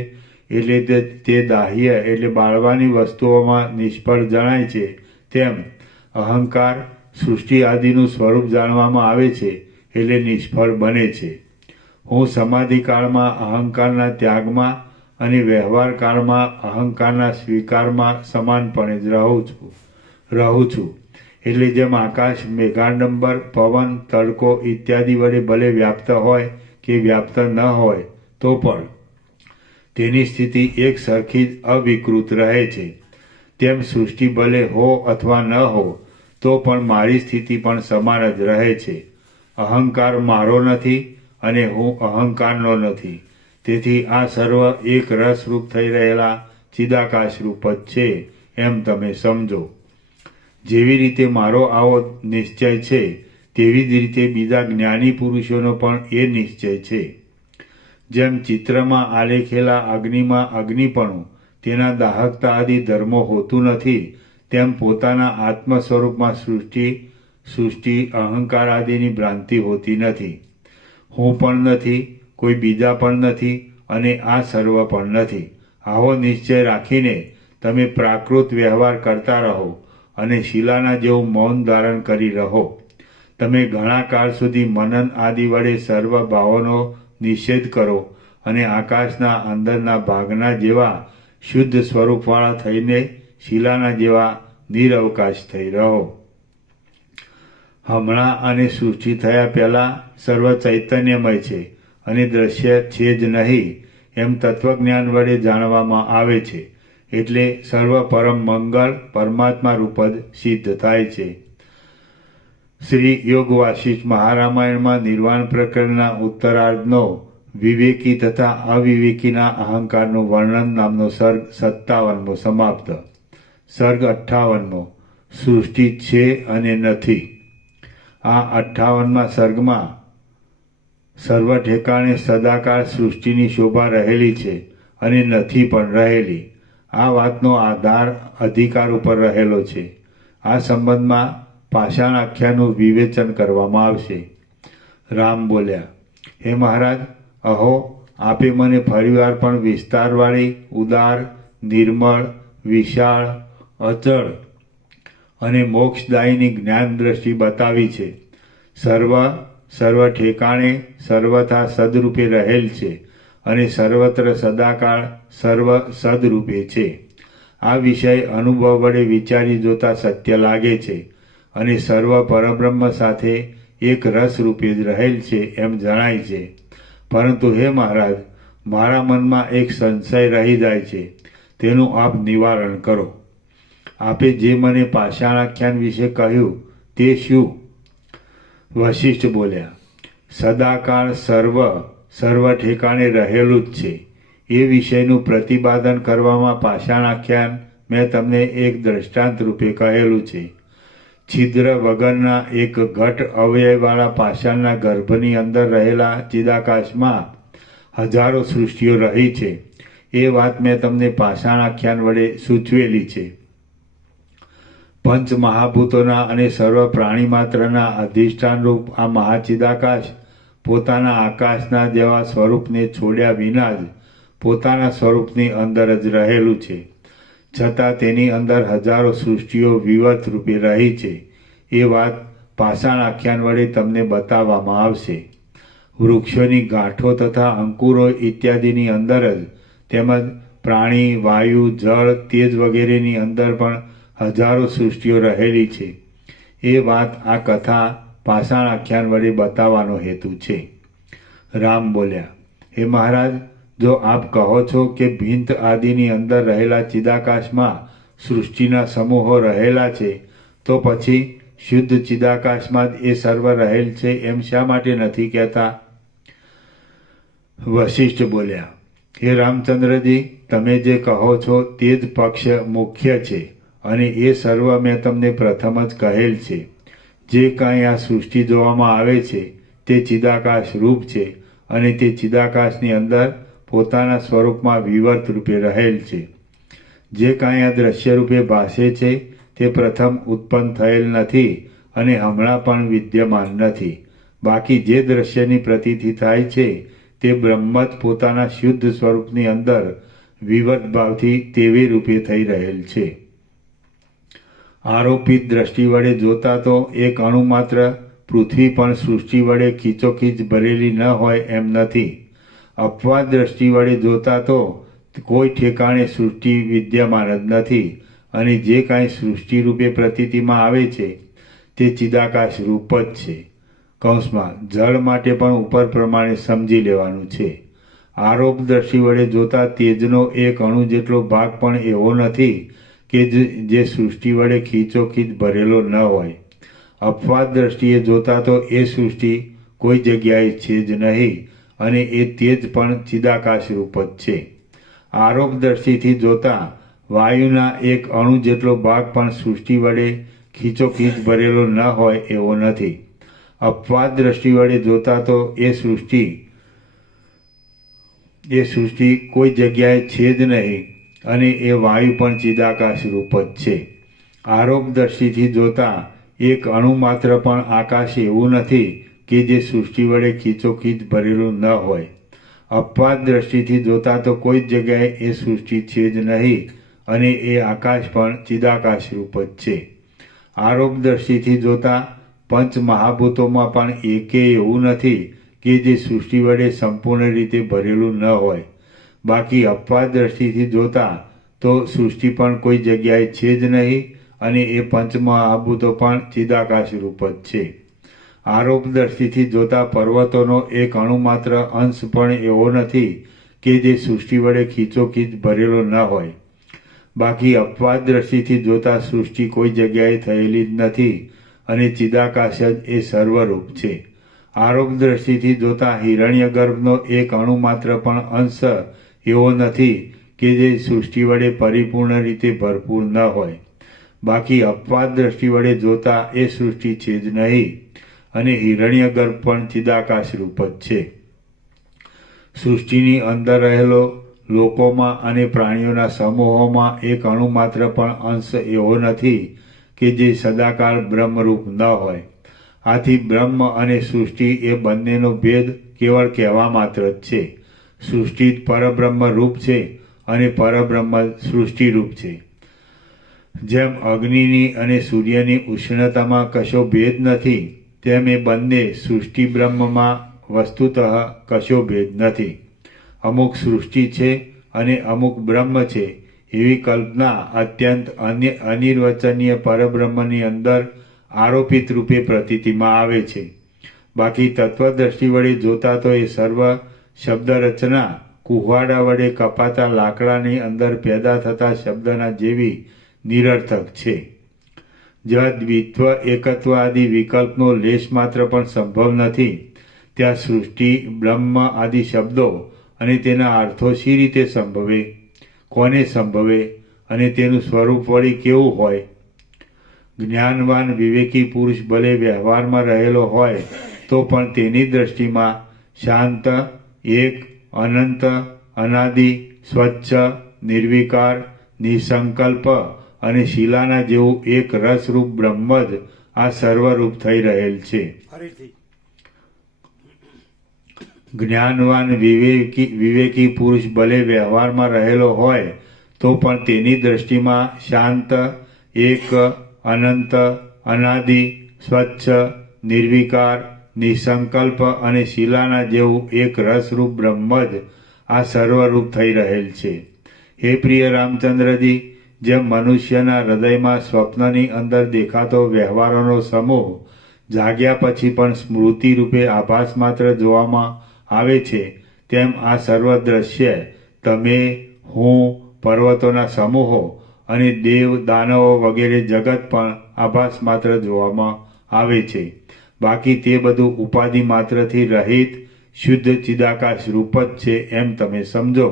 એટલે તે દાહ્ય એટલે બાળવાની વસ્તુઓમાં નિષ્ફળ જણાય છે, તેમ અહંકાર સૃષ્ટિ આદિનું સ્વરૂપ જાણવામાં આવે છે એટલે નિષ્ફળ બને છે. હું સમાધિકાળમાં અહંકારના ત્યાગમાં અને વ્યવહાર કાળમાં અહંકારના સ્વીકારમાં સમાનપણે જ રહું છું. એટલે જેમ આકાશ, મેઘાડંબર, પવન, તડકો ઇત્યાદિ વડે ભલે વ્યાપ્ત હોય કે વ્યાપ્ત ન હોય તો પણ તેની સ્થિતિ એક સરખી જ અવિકૃત રહે છે, તેમ સૃષ્ટિ ભલે હો અથવા ન હો તો પણ મારી સ્થિતિ પણ સમાન જ રહે છે. અહંકાર મારો નથી અને હું અહંકારનો નથી. તેથી આ સર્વ એક રસરૂપ થઈ રહેલા ચિદાકાશ રૂપ જ છે એમ તમે સમજો. જેવી રીતે મારો આવો નિશ્ચય છે તેવી જ રીતે બીજા જ્ઞાની પુરુષોનો પણ એ નિશ્ચય છે. જેમ ચિત્રમાં આલેખેલા અગ્નિમાં અગ્નિપણું, તેના દાહકતા આદિ ધર્મો હોતું નથી, તેમ પોતાના આત્મ સ્વરૂપમાં સૃષ્ટિ અહંકાર આદિની ભ્રાંતિ હોતી નથી. હું પણ નથી, કોઈ બીજા પણ નથી અને આ સર્વ પણ નથી. આવો નિશ્ચય રાખીને તમે પ્રાકૃત વ્યવહાર કરતા રહો અને શિલાના જેવું મૌન ધારણ કરી રહો. તમે ઘણા કાળ સુધી મનન આદિ વડે સર્વ ભાવોનો નિષેધ કરો અને આકાશના અંદરના ભાગના જેવા શુદ્ધ સ્વરૂપવાળા થઈને શિલાના જેવા નિરવકાશ થઈ રહો. હમણાં અને સૃષ્ટિ થયા પહેલાં સર્વ ચૈતન્યમય છે અને દ્રશ્ય છે જ નહીં એમ તત્વજ્ઞાન વડે જાણવામાં આવે છે. એટલે સર્વ પરમ મંગળ પરમાત્મા રૂપ જ સિદ્ધ થાય છે. શ્રી યોગ વાસિષ્ઠ મહારામાયણમાં નિર્વાણ પ્રકરણના ઉત્તરાર્ધનો વિવેકી તથા અવિવેકીના અહંકારનું વર્ણન નામનો સર્ગ 57મો સમાપ્ત. સર્ગ 58મો સૃષ્ટિ છે અને નથી. આ 58મા સર્ગમાં સર્વ ઠેકાણે સદાકાળ સૃષ્ટિની શોભા રહેલી છે અને નથી પણ રહેલી. આ વાતનો આધાર અધિકાર ઉપર રહેલો છે. આ સંબંધમાં પાષાણ આખ્યાનનું વિવેચન કરવામાં આવશે. રામ બોલ્યા, હે મહારાજ, અહો આપે મને ફરીવાર પણ વિસ્તારવાળી, ઉદાર, નિર્મળ, વિશાળ, અચળ અને મોક્ષદાયીની જ્ઞાન દ્રષ્ટિ બતાવી છે. સર્વ ઠેકાણે સર્વથા સદરૂપે રહેલ છે અને સર્વત્ર સદાકાળ સર્વ સદરૂપે છે. આ વિષય અનુભવ વડે વિચારી જોતા સત્ય લાગે છે અને સર્વ પરબ્રહ્મ સાથે એક રસ રૂપે જ રહેલ છે એમ જણાય છે. પરંતુ હે મહારાજ, મારા મનમાં એક સંશય રહી જાય છે, તેનું આપ નિવારણ કરો. આપે જે મને પાષાણ આખ્યાન વિશે કહ્યું તે શું? વશિષ્ઠ બોલ્યા, સદાકાળ સર્વ ઠેકાણે રહેલું જ છે. એ વિષયનું પ્રતિપાદન કરવામાં પાષાણ આખ્યાન મેં તમને એક દ્રષ્ટાંત રૂપે કહેલું છે. છિદ્ર વગરના એક ઘટ અવયવવાળા પાષાણના ગર્ભની અંદર રહેલા ચિદાકાશમાં હજારો સૃષ્ટિઓ રહી છે. એ વાત મેં તમને પાષાણ આખ્યાન વડે સૂચવેલી છે. પંચ મહાભૂતોના અને સર્વ પ્રાણી માત્રના અધિષ્ઠાનરૂપ આ મહાચિદાકાશ પોતાના આકાશના જેવા સ્વરૂપને છોડ્યા વિના જ પોતાના સ્વરૂપની અંદર જ રહેલું છે. છતાં તેની અંદર હજારો સૃષ્ટિઓ વિવર્ત રૂપે રહી છે. એ વાત પાષાણ આખ્યાન વડે તમને બતાવવામાં આવશે. વૃક્ષોની ગાંઠો તથા અંકુરો ઇત્યાદિની અંદર જ તેમજ પ્રાણી, વાયુ, જળ, તેજ વગેરેની અંદર પણ હજારો સૃષ્ટિઓ રહેલી છે. એ વાત આ કથા પાષાણ આખ્યાન વડે બતાવવાનો હેતુ છે. રામ બોલ્યા, હે મહારાજ, જો આપ કહો છો કે ભિંત આદિની અંદર રહેલા ચિદાકાશમાં સૃષ્ટિના સમૂહો રહેલા છે, તો પછી શુદ્ધ ચિદાકાશમાં જ એ સર્વ રહેલ છે એમ શા માટે નથી કહેતા? વશિષ્ઠ બોલ્યા, હે રામચંદ્રજી, તમે જે કહો છો તે જ પક્ષ મુખ્ય છે અને એ સર્વ મેં તમને પ્રથમ જ કહેલ છે. જે કાંઈ આ સૃષ્ટિ જોવામાં આવે છે તે ચિદાકાશ રૂપ છે અને તે ચિદાકાશની અંદર પોતાના સ્વરૂપમાં વિવર્ત રૂપે રહેલ છે. જે કાંઈ આ દ્રશ્ય રૂપે ભાસે છે તે પ્રથમ ઉત્પન્ન થયેલ નથી અને હમણાં પણ વિદ્યમાન નથી. બાકી જે દ્રશ્યની પ્રતીતિ થાય છે તે બ્રહ્મ જ પોતાના શુદ્ધ સ્વરૂપની અંદર વિવર્ત ભાવથી તેવી રૂપે થઈ રહેલ છે. આરોપિત દ્રષ્ટિ વડે જોતા તો એક અણુ માત્ર પૃથ્વી પણ સૃષ્ટિ વડે ખીચોખીચ ભરેલી ન હોય એમ નથી. અપવાદ દ્રષ્ટિ વડે જોતા તો કોઈ ઠેકાણે સૃષ્ટિ વિદ્યમાન જ નથી અને જે કાંઈ સૃષ્ટિ રૂપે પ્રતીતિમાં આવે છે તે ચિદાકાશ રૂપ જ છે. કૌંસમાં જળ માટે પણ ઉપર પ્રમાણે સમજી લેવાનું છે. આરોપ દ્રષ્ટિ વડે જોતા તેજનો એક અણુ જેટલો ભાગ પણ એવો નથી કે જે સૃષ્ટિ વડે ખીચોખીચ ભરેલો ન હોય. અપવાદ દ્રષ્ટિએ જોતા તો એ સૃષ્ટિ કોઈ જગ્યાએ છે જ નહીં અને એ તેજ પણ ચિદાકાશ રૂપ જ છે. આરોપ દ્રષ્ટિથી જોતા વાયુના એક અણુ જેટલો ભાગ પણ સૃષ્ટિ વડે ખીચોખીચ ભરેલો ન હોય એવો નથી. અપવાદ દ્રષ્ટિ વડે જોતા તો એ સૃષ્ટિ કોઈ જગ્યાએ છે જ નહીં અને એ વાયુ પણ ચિદાકાશ રૂપ જ છે. આરોપ દ્રષ્ટિથી જોતા એક અણુ માત્ર પણ આકાશ એવું નથી કે જે સૃષ્ટિ વડે ખીચોખીચ ભરેલું ન હોય. અપવાદ દ્રષ્ટિથી જોતા તો કોઈ જગ્યાએ એ સૃષ્ટિ છે જ નહીં અને એ આકાશ પણ ચિદાકાશ રૂપ જ છે. આરોપ દ્રષ્ટિથી જોતા પંચ મહાભૂતોમાં પણ એકેય એવું નથી કે જે સૃષ્ટિ વડે સંપૂર્ણ રીતે ભરેલું ન હોય. બાકી અપવાદ દ્રષ્ટિથી જોતા તો સૃષ્ટિ પણ કોઈ જગ્યાએ છે જ નહીં અને એ પંચ મહાભૂતો પણ ચિદાકાશ રૂપ જ છે. આરોપ દ્રષ્ટિથી જોતા પર્વતોનો એક અણુ માત્ર અંશ પણ એવો નથી કે જે સૃષ્ટિ વડે ખીચોખીચ ભરેલો ન હોય. બાકી અપવાદ દ્રષ્ટિથી જોતા સૃષ્ટિ કોઈ જગ્યાએ થયેલી જ નથી અને ચિદાકાશ જ એ સર્વરૂપ છે. આરોપ દ્રષ્ટિથી જોતા હિરણ્યગર્ભનો એક અણુ માત્ર પણ અંશ એવો નથી કે જે સૃષ્ટિ વડે પરિપૂર્ણ રીતે ભરપૂર ન હોય. બાકી અપવાદ દ્રષ્ટિ વડે જોતા એ સૃષ્ટિ છે જ નહીં અને હિરણ્યગર્ભ પણ ચિદાકાશ રૂપ જ છે. સૃષ્ટિની અંદર રહેલો લોકોમાં અને પ્રાણીઓના સમૂહોમાં એક અણુ માત્ર પણ અંશ એવો નથી કે જે સદાકાળ બ્રહ્મરૂપ ન હોય. આથી બ્રહ્મ અને સૃષ્ટિ એ બંનેનો ભેદ કેવળ કહેવા માત્ર જ છે. સૃષ્ટિ પરબ્રહ્મ રૂપ છે અને પરબ્રહ્મ સૃષ્ટિ રૂપ છે. જેમ અગ્નિની અને સૂર્યની ઉષ્ણતામાં કશો ભેદ નથી તેમ એ બંને સૃષ્ટિ બ્રહ્મમાં વસ્તુતઃ કશો ભેદ નથી. અમુક સૃષ્ટિ છે અને અમુક બ્રહ્મ છે એવી કલ્પના અત્યંત અનિર્વચનીય પરબ્રહ્મની અંદર આરોપિત રૂપે પ્રતીતિમાં આવે છે. બાકી તત્વદ્રષ્ટિ વડે જોતા તો એ સર્વ શબ્દ રચના કુહવાડા વડે કપાતા લાકડાની અંદર પેદા થતા શબ્દના જેવી નિરર્થક છે. જ્યાં દ્વિત્વ એકત્વ આદિ વિકલ્પનો લેશ માત્ર પણ સંભવ નથી ત્યાં સૃષ્ટિ બ્રહ્મ આદિ શબ્દો અને તેના અર્થો શી રીતે સંભવે, કોને સંભવે અને તેનું સ્વરૂપ વળી કેવું હોય? જ્ઞાનવાન વિવેકી પુરુષ ભલે વ્યવહારમાં રહેલો હોય તો પણ તેની દ્રષ્ટિમાં શાંત, એક, અનંત, અનાદિ, સ્વચ્છ, નિર્વિકાર, નિસંકલ્પ અને શિલાના જેવું એક રસરૂપ બ્રહ્મ જ આ સર્વરૂપ થઈ રહેલ છે. ફરીથી જ્ઞાનવાન વિવેકી પુરુષ ભલે વ્યવહારમાં રહેલો હોય તો પણ તેની દ્રષ્ટિમાં શાંત, એક, અનંત, અનાદિ, સ્વચ્છ, નિર્વિકાર, નિસંકલ્પ અને શિલાના જેવું એક રસરૂપ બ્રહ્મ જ આ સર્વરૂપ થઈ રહેલ છે. હે પ્રિય રામચંદ્રજી, જેમ મનુષ્યના હૃદયમાં સ્વપ્નની અંદર દેખાતો વ્યવહારોનો સમૂહ જાગ્યા પછી પણ સ્મૃતિ રૂપે આભાસ માત્ર જોવામાં આવે છે, તેમ આ સર્વ દ્રશ્ય તમે, હું, પર્વતોના સમૂહો અને દેવ, દાનવો વગેરે જગત પણ આભાસ માત્ર જોવામાં આવે છે. બાકી તે બધું ઉપાધિ માત્રથી રહિત શુદ્ધ ચિદાકાશ રૂપ જ છે એમ તમે સમજો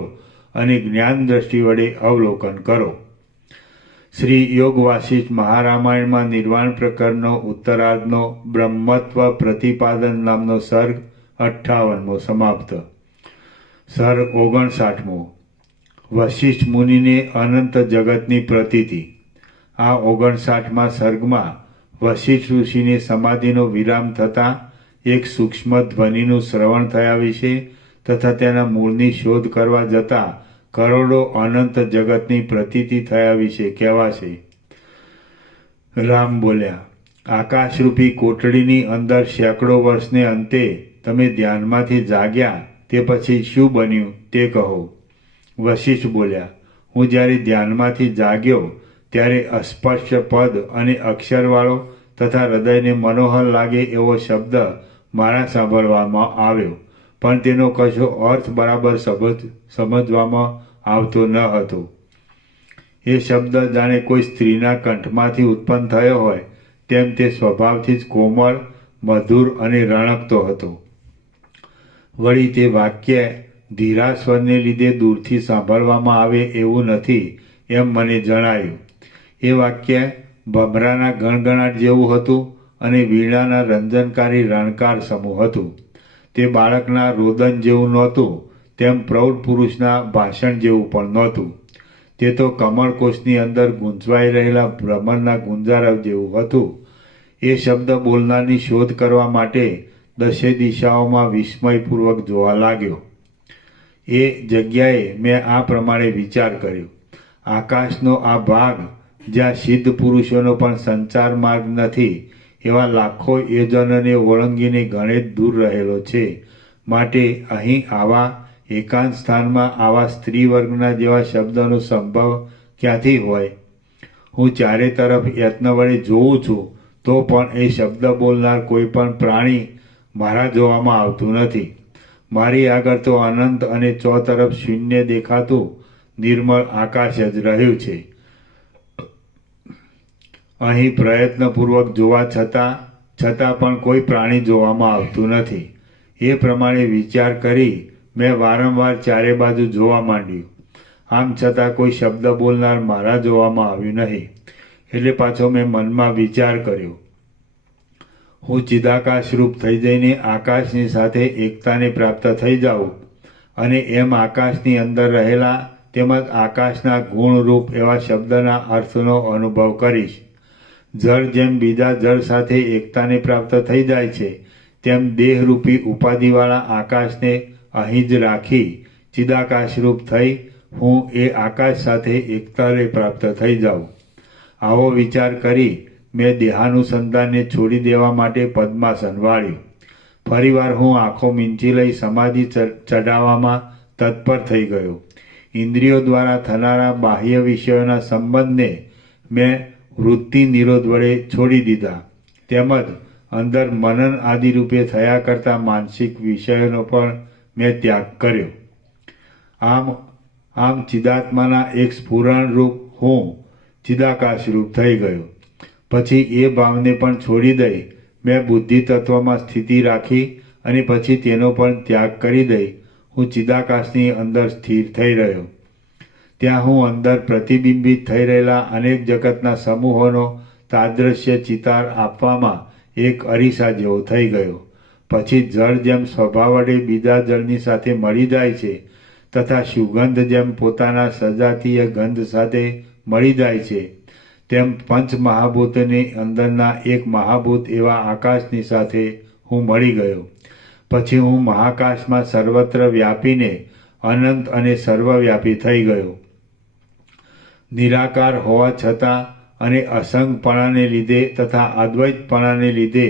અને જ્ઞાન દ્રષ્ટિ વડે અવલોકન કરો. શ્રી યોગ વાસિષ્ઠ મહારામાયણમાં નિર્વાણ પ્રકરણનો ઉત્તરાર્ધનો બ્રહ્મત્વ પ્રતિપાદન નામનો સર્ગ 58મો સમાપ્ત. સર્ગ 59મો. વશિષ્ઠ મુનિને અનંત જગતની પ્રતીતિ. આ 59મા સર્ગમાં વશિષ્ઠ ઋષિની સમાધિનો વિરામ થતાં એક સૂક્ષ્મ ધ્વનિનું શ્રવણ થયા વિશે તથા તેના મૂળની શોધ કરવા જતાં કરોડો અનંત જગતની પ્રતીતિ થયા વિશે કહેવાશે. રામ બોલ્યા, આકાશરૂપી કોટડીની અંદર સેંકડો વર્ષને અંતે તમે ધ્યાનમાંથી જાગ્યા તે પછી શું બન્યું તે કહો. વશિષ્ઠ બોલ્યા, હું જ્યારે ધ્યાનમાંથી જાગ્યો ત્યારે અસ્પષ્ટ પદ અને અક્ષરવાળો તથા હૃદયને મનોહર લાગે એવો શબ્દ મારા સાંભળવામાં આવ્યો, પણ તેનો કશો અર્થ બરાબર સમજવામાં આવતો ન હતો. એ શબ્દ જાણે કોઈ સ્ત્રીના કંઠમાંથી ઉત્પન્ન થયો હોય તેમ તે સ્વભાવથી જ કોમળ, મધુર અને રણકતો હતો. વળી તે વાક્ય ધીરા સ્વરને લીધે દૂરથી સાંભળવામાં આવે એવું નથી એમ મને જણાયું. એ વાક્ય ભમરાના ગણગણાટ જેવું હતું અને વીણાના રંજનકારી રણકાર સમૂહ હતું. તે બાળકના રોદન જેવું નહોતું, તેમ પ્રૌઢ પુરુષના ભાષણ જેવું પણ નહોતું. તે તો કમળકોષની અંદર ગૂંચવાઈ રહેલા ભ્રમરના ગુંજારવ જેવું હતું. એ શબ્દ બોલનારની શોધ કરવા માટે દશે દિશાઓમાં વિસ્મયપૂર્વક જોવા લાગ્યો. એ જગ્યાએ મેં આ પ્રમાણે વિચાર કર્યો. આકાશનો આ ભાગ જ્યાં સિદ્ધ પુરુષોનો પણ સંચાર માર્ગ નથી એવા લાખો યોજનોને ઓળંગીને ઘણે જ દૂર રહેલો છે. માટે અહીં આવા એકાંત સ્થાનમાં આવા સ્ત્રી વર્ગના જેવા શબ્દનો સંભવ ક્યાંથી હોય? હું ચારે તરફ યત્ન વડે જોઉં છું તો પણ એ શબ્દ બોલનાર કોઈ પણ પ્રાણી મારા જોવામાં આવતું નથી. મારી આગળ તો અનંત અને ચોતરફ શૂન્ય દેખાતું નિર્મળ આકાશ જ રહ્યું છે. અહીં પ્રયત્નપૂર્વક જોવા છતાં પણ કોઈ પ્રાણી જોવામાં આવતું નથી. એ પ્રમાણે વિચાર કરી મેં વારંવાર ચારે બાજુ જોવા માંડ્યું. આમ છતાં કોઈ શબ્દ બોલનાર મારા જોવામાં આવ્યું નહીં. એટલે પાછો મેં મનમાં વિચાર કર્યો, હું ચિદાકાશ રૂપ થઈ જઈને આકાશની સાથે એકતાને પ્રાપ્ત થઈ જાઉં અને એમ આકાશની અંદર રહેલા તેમજ આકાશના ગુણરૂપ એવા શબ્દના અર્થનો અનુભવ કરીશ. જળ જેમ બીજા જળ સાથે એકતાને પ્રાપ્ત થઈ જાય છે તેમ દેહરૂપી ઉપાધિવાળા આકાશને અહીં જ રાખી ચિદાકાશરૂપ થઈ હું એ આકાશ સાથે એકતાને પ્રાપ્ત થઈ જાઉં. આવો વિચાર કરી મેં દેહાનુસંધાનને છોડી દેવા માટે પદ્માસન વાળ્યું. ફરીવાર હું આંખો મીંચી લઈ સમાધિ ચડાવવામાં તત્પર થઈ ગયો. ઇન્દ્રિયો દ્વારા થનારા બાહ્ય વિષયોના સંબંધને મેં વૃત્તિ નિરોધ વડે છોડી દીધા. તેમજ અંદર મનન આદિ રૂપે થયા કરતા માનસિક વિષયોનો પણ મેં ત્યાગ કર્યો. આમ ચિદાત્માના એક સ્ફુરણ રૂપ હું ચિદાકાશ રૂપ થઈ ગયો. પછી એ ભાવને પણ છોડી દઈ મેં બુદ્ધિ તત્વમાં સ્થિતિ રાખી અને પછી તેનો પણ ત્યાગ કરી દઈ હું ચિદાકાશની અંદર સ્થિર થઈ રહ્યો. ત્યાં હું અંદર પ્રતિબિંબિત થઈ રહેલા અનેક જગતના સમૂહોનો તાદ્રશ્ય ચિતાર આપવામાં એક અરીસા જેવો થઈ ગયો. પછી જળ જેમ સ્વભાવ વડે બીજા જળની સાથે મળી જાય છે તથા સુગંધ જેમ પોતાના સજાતીય ગંધ સાથે મળી જાય છે, તેમ પંચ મહાભૂતની અંદરના એક મહાભૂત એવા આકાશની સાથે હું મળી ગયો. પછી હું મહાકાશમાં સર્વત્ર વ્યાપીને અનંત અને સર્વવ્યાપી થઈ ગયો. નિરાકાર હોવા છતાં અને અસંગપણાને લીધે તથા અદ્વૈતપણાને લીધે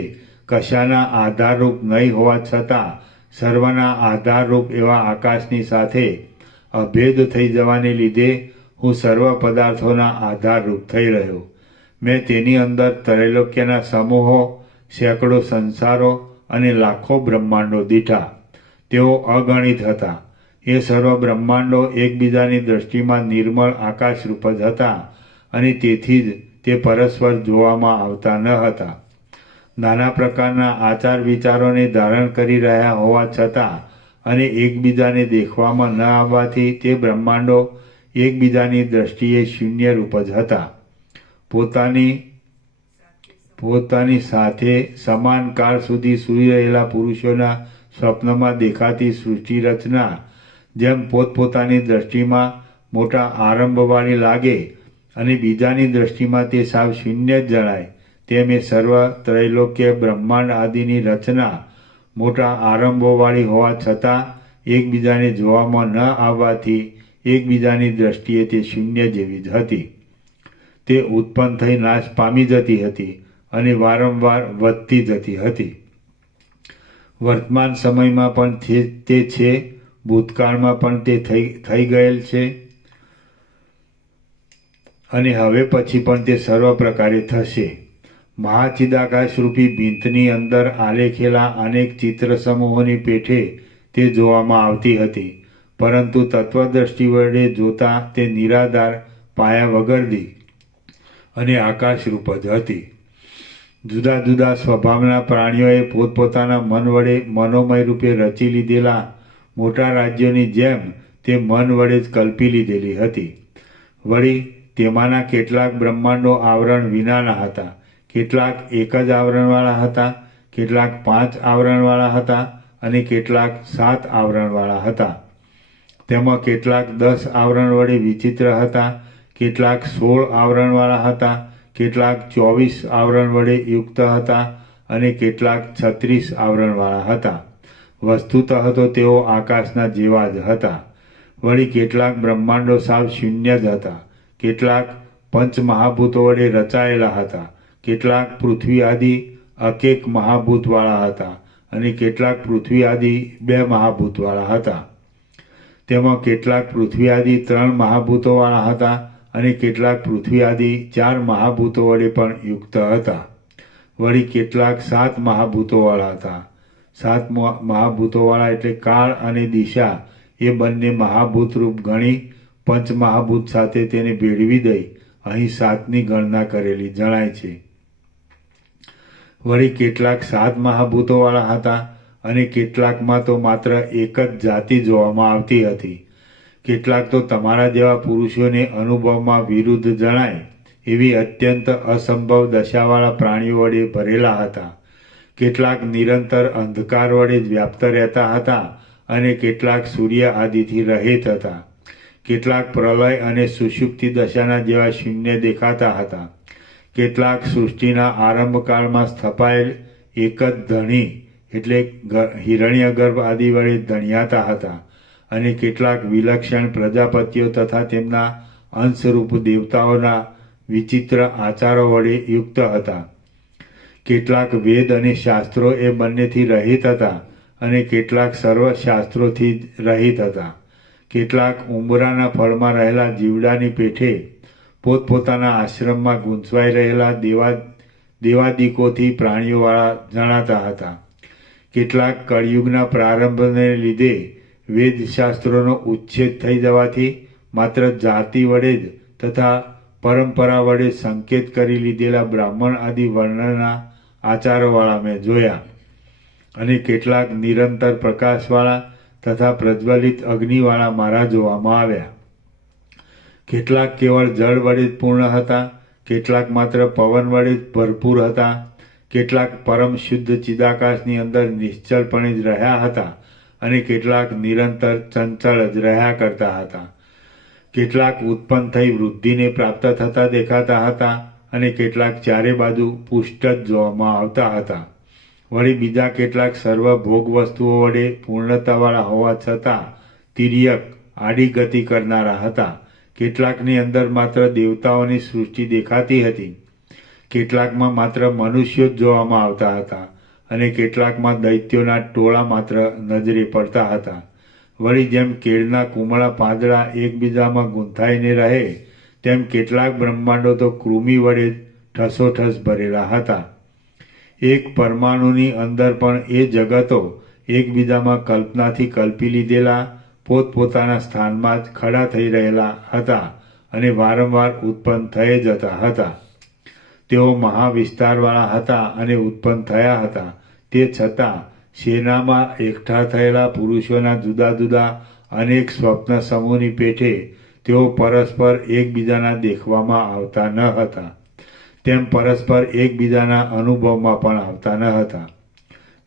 કશાના આધારરૂપ નહીં હોવા છતાં સર્વના આધારરૂપ એવા આકાશની સાથે અભેદ થઈ જવાને લીધે હું સર્વ પદાર્થોના આધારરૂપ થઈ રહ્યો. મેં તેની અંદર ત્રૈલોક્યના સમૂહો, સેંકડો સંસારો અને લાખો બ્રહ્માંડો દીઠા. તેઓ અગણિત હતા. એ સર્વ બ્રહ્માંડો એકબીજાની દ્રષ્ટિમાં નિર્મળ આકાશરૂપ જ હતા અને તેથી જ તે પરસ્પર જોવામાં આવતા ન હતા. નાના પ્રકારના આચાર વિચારોને ધારણ કરી રહ્યા હોવા છતાં અને એકબીજાને દેખવામાં ન આવવાથી તે બ્રહ્માંડો એકબીજાની દ્રષ્ટિએ શૂન્ય રૂપ જ હતા. પોતાની સાથે સમાન કાળ સુધી સૂઈ રહેલા પુરુષોના સ્વપ્નમાં દેખાતી સૃષ્ટિ રચના જેમ પોતપોતાની દ્રષ્ટિમાં મોટા આરંભવાળી લાગે અને બીજાની દ્રષ્ટિમાં તે સાવ શૂન્ય જ જણાય, તેમ એ સર્વ ત્રૈલોક્ય બ્રહ્માંડ આદિની રચના મોટા આરંભોવાળી હોવા છતાં એકબીજાને જોવામાં ન આવવાથી એકબીજાની દ્રષ્ટિએ તે શૂન્ય જેવી જ હતી. તે ઉત્પન્ન થઈ નાશ પામી જતી હતી અને વારંવાર વધતી જતી હતી. વર્તમાન સમયમાં પણ તે છે, ભૂતકાળમાં પણ તે થઈ ગયેલ છે અને હવે પછી પણ તે સર્વ પ્રકારે થશે. મહાચિદાકાશરૂપી ભીંતની અંદર આલેખેલા અનેક ચિત્ર સમૂહોની પેઠે તે જોવામાં આવતી હતી, પરંતુ તત્વદ્રષ્ટિ વડે જોતા તે નિરાધાર, પાયા વગરની અને આકાશરૂપ જ હતી. જુદા જુદા સ્વભાવના પ્રાણીઓએ પોતપોતાના મન વડે મનોમય રૂપે રચી લીધેલા મોટા રાજ્યોની જેમ તે મન વડે જ કલ્પી લીધેલી હતી. વળી તેમાંના કેટલાક બ્રહ્માંડો આવરણ વિનાના હતા, કેટલાક એક જ આવરણવાળા હતા, કેટલાક 5 આવરણવાળા હતા અને કેટલાક 7 આવરણવાળા હતા. તેમાં કેટલાક 10 આવરણ વડે વિચિત્ર હતા, કેટલાક 16 આવરણવાળા હતા, કેટલાક 24 આવરણ વડે યુક્ત હતા અને કેટલાક 36 આવરણવાળા હતા. વસ્તુતઃ તો તેઓ આકાશના જેવા જ હતા. વળી કેટલાક બ્રહ્માંડો સાવ શૂન્ય જ હતા, કેટલાક પંચ મહાભૂતો વડે રચાયેલા હતા, કેટલાક પૃથ્વી આદિ અકેક મહાભૂતવાળા હતા અને કેટલાક પૃથ્વી આદિ 2 મહાભૂતવાળા હતા. તેમાં કેટલાક પૃથ્વી આદિ 3 મહાભૂતોવાળા હતા અને કેટલાક પૃથ્વી આદિ 4 મહાભૂતો વડે પણ યુક્ત હતા. વળી કેટલાક 7 મહાભૂતોવાળા હતા. 7 મહાભૂતોવાળા એટલે કાળ અને દિશા એ બંને મહાભૂતરૂપ ગણી પંચમહાભૂત સાથે તેને ભેળવી દઈ અહીં 7ની ગણના કરેલી જણાય છે. વળી કેટલાક 7 મહાભૂતોવાળા હતા અને કેટલાકમાં તો માત્ર એક જ જાતિ જોવામાં આવતી હતી. કેટલાક તો તમારા જેવા પુરુષોને અનુભવમાં વિરુદ્ધ જણાય એવી અત્યંત અસંભવ દશાવાળા પ્રાણીઓ વડે ભરેલા હતા. કેટલાક નિરંતર અંધકાર વડે જ વ્યાપ્ત રહેતા હતા અને કેટલાક સૂર્ય આદિથી રહિત હતા. કેટલાક પ્રલય અને સુષુપ્તિ દશાના જેવા શૂન્ય દેખાતા હતા. કેટલાક સૃષ્ટિના આરંભકાળમાં સ્થપાયેલ એક જ ધણી એટલે હિરણ્યગર્ભ આદિ વડે ધણિયાતા હતા અને કેટલાક વિલક્ષણ પ્રજાપતિઓ તથા તેમના અંશરૂપ દેવતાઓના વિચિત્ર આચારો વડે યુક્ત હતા. કેટલાક વેદ અને શાસ્ત્રો એ બંનેથી રહિત હતા અને કેટલાક સર્વશાસ્ત્રોથી રહિત હતા. કેટલાક ઉંબરાના ફળમાં રહેલા જીવડાની પેઠે પોતપોતાના આશ્રમમાં ગૂંચવાઈ રહેલા દેવાદિકોથી પ્રાણીઓવાળા જણાતા હતા. કેટલાક કળિયુગના પ્રારંભને લીધે વેદશાસ્ત્રોનો ઉચ્છેદ થઈ જવાથી માત્ર જાતિ વડે જ તથા પરંપરા વડે સંકેત કરી લીધેલા બ્રાહ્મણ આદિ વર્ણના આચારોવાળા મેં જોયા અને કેટલાક નિરંતર પ્રકાશવાળા તથા પ્રજ્વલિત અગ્નિવાળા મારા જોવામાં આવ્યા. કેટલાક કેવળ જળ વડે જ પૂર્ણ હતા, કેટલાક માત્ર પવન વડે જ ભરપૂર હતા, કેટલાક પરમ શુદ્ધ ચિદાકાશની અંદર નિશ્ચળપણે જ રહ્યા હતા અને કેટલાક નિરંતર ચંચળ જ રહ્યા કરતા હતા. કેટલાક ઉત્પન્ન થઈ વૃદ્ધિને પ્રાપ્ત થતા દેખાતા હતા અને કેટલાક ચારે બાજુ પુષ્ટ જ જોવામાં આવતા હતા. વળી બીજા કેટલાક સર્વ ભોગ વસ્તુઓ વડે પૂર્ણતાવાળા હોવા છતાં તિર્યક આડી ગતિ કરનારા હતા. કેટલાકની અંદર માત્ર દેવતાઓની સૃષ્ટિ દેખાતી હતી, કેટલાકમાં માત્ર મનુષ્યો જ જોવામાં આવતા હતા અને કેટલાકમાં દૈત્યોના ટોળા માત્ર નજરે પડતા હતા. વળી જેમ કેળના કુમળા પાંદડા એકબીજામાં ગૂંથાઈને રહે તેમ કેટલાક બ્રહ્માંડો તો કૃમિ વડે ઠસોઠસ ભરેલા હતા. એક પરમાણુની અંદર પણ એ જગતો એકબીજામાં કલ્પનાથી કલ્પી લીધેલા પોતપોતાના સ્થાનમાં જ ખડા થઈ રહેલા હતા અને વારંવાર ઉત્પન્ન થઈ જતા હતા. તેઓ મહાવિસ્તારવાળા હતા અને ઉત્પન્ન થયા હતા. તે છતાં સેનામાં એકઠા થયેલા પુરુષોના જુદા જુદા અનેક સ્વપ્ન સમૂહની પેઠે તેઓ પરસ્પર એકબીજાના દેખવામાં આવતા ન હતા, તેમ પરસ્પર એકબીજાના અનુભવમાં પણ આવતા ન હતા.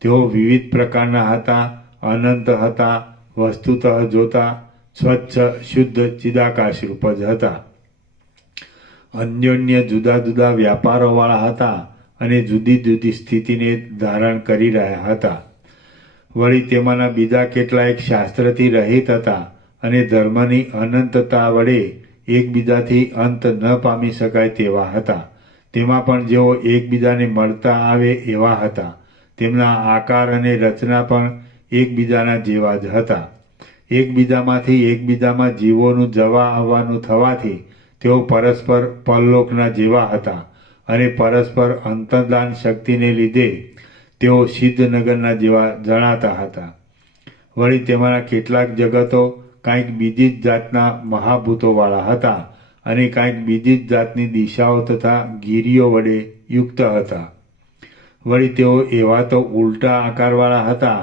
તેઓ વિવિધ પ્રકારના હતા, અનંત હતા, વસ્તુતઃ જોતા સ્વચ્છ શુદ્ધ ચિદાકાશરૂપ જ હતા. અન્યોન્ય જુદા જુદા વ્યાપારોવાળા હતા અને જુદી જુદી સ્થિતિને ધારણ કરી રહ્યા હતા. વળી તેમાંના બીજા કેટલાક શાસ્ત્રથી રહિત હતા અને ધર્મની અનંતતા વડે એકબીજાથી અંત ન પામી શકાય તેવા હતા. તેમાં પણ જેઓ એકબીજાને મળતા આવે એવા હતા. તેમના આકાર અને રચના પણ એકબીજાના જેવા જ હતા. એકબીજામાંથી એકબીજામાં જીવોનું જવા આવવાનું થવાથી તેઓ પરસ્પર પરલોકના જેવા હતા અને પરસ્પર અંતર્દાન શક્તિને લીધે તેઓ સિદ્ધનગરના જેવા જણાતા હતા. વળી તેમાંના કેટલાક જગતો કાંઈક બીજી જ જાતના મહાભૂતોવાળા હતા અને કાંઈક બીજી જ જાતની દિશાઓ તથા ગીરીઓ વડે યુક્ત હતા. વળી તેઓ એવા તો ઉલટા આકારવાળા હતા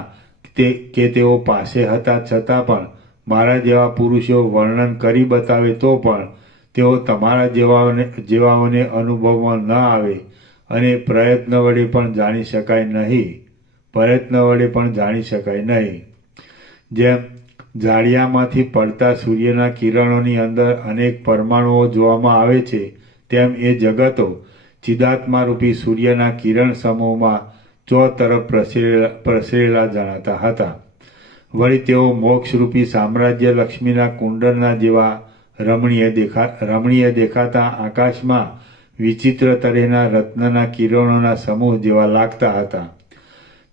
કે તેઓ પાસે હતા છતાં પણ મારા જેવા પુરુષો વર્ણન કરી બતાવે તો પણ તેઓ તમારા જેવાઓને અનુભવમાં ન આવે અને પ્રયત્ન વડે પણ જાણી શકાય નહીં. જેમ જાળિયામાંથી પડતા સૂર્યના કિરણોની અંદર અનેક પરમાણુઓ જોવામાં આવે છે, તેમ એ જગતો ચિદાત્મારૂપી સૂર્યના કિરણ સમૂહમાં ચોતરફ પ્રસરેલા જણાતા હતા. વળી તેઓ મોક્ષરૂપી સામ્રાજ્ય લક્ષ્મીના કુંડળના જેવા રમણીય દેખાતા આકાશમાં વિચિત્ર તરેના રત્નના કિરણોના સમૂહ જેવા લાગતા હતા.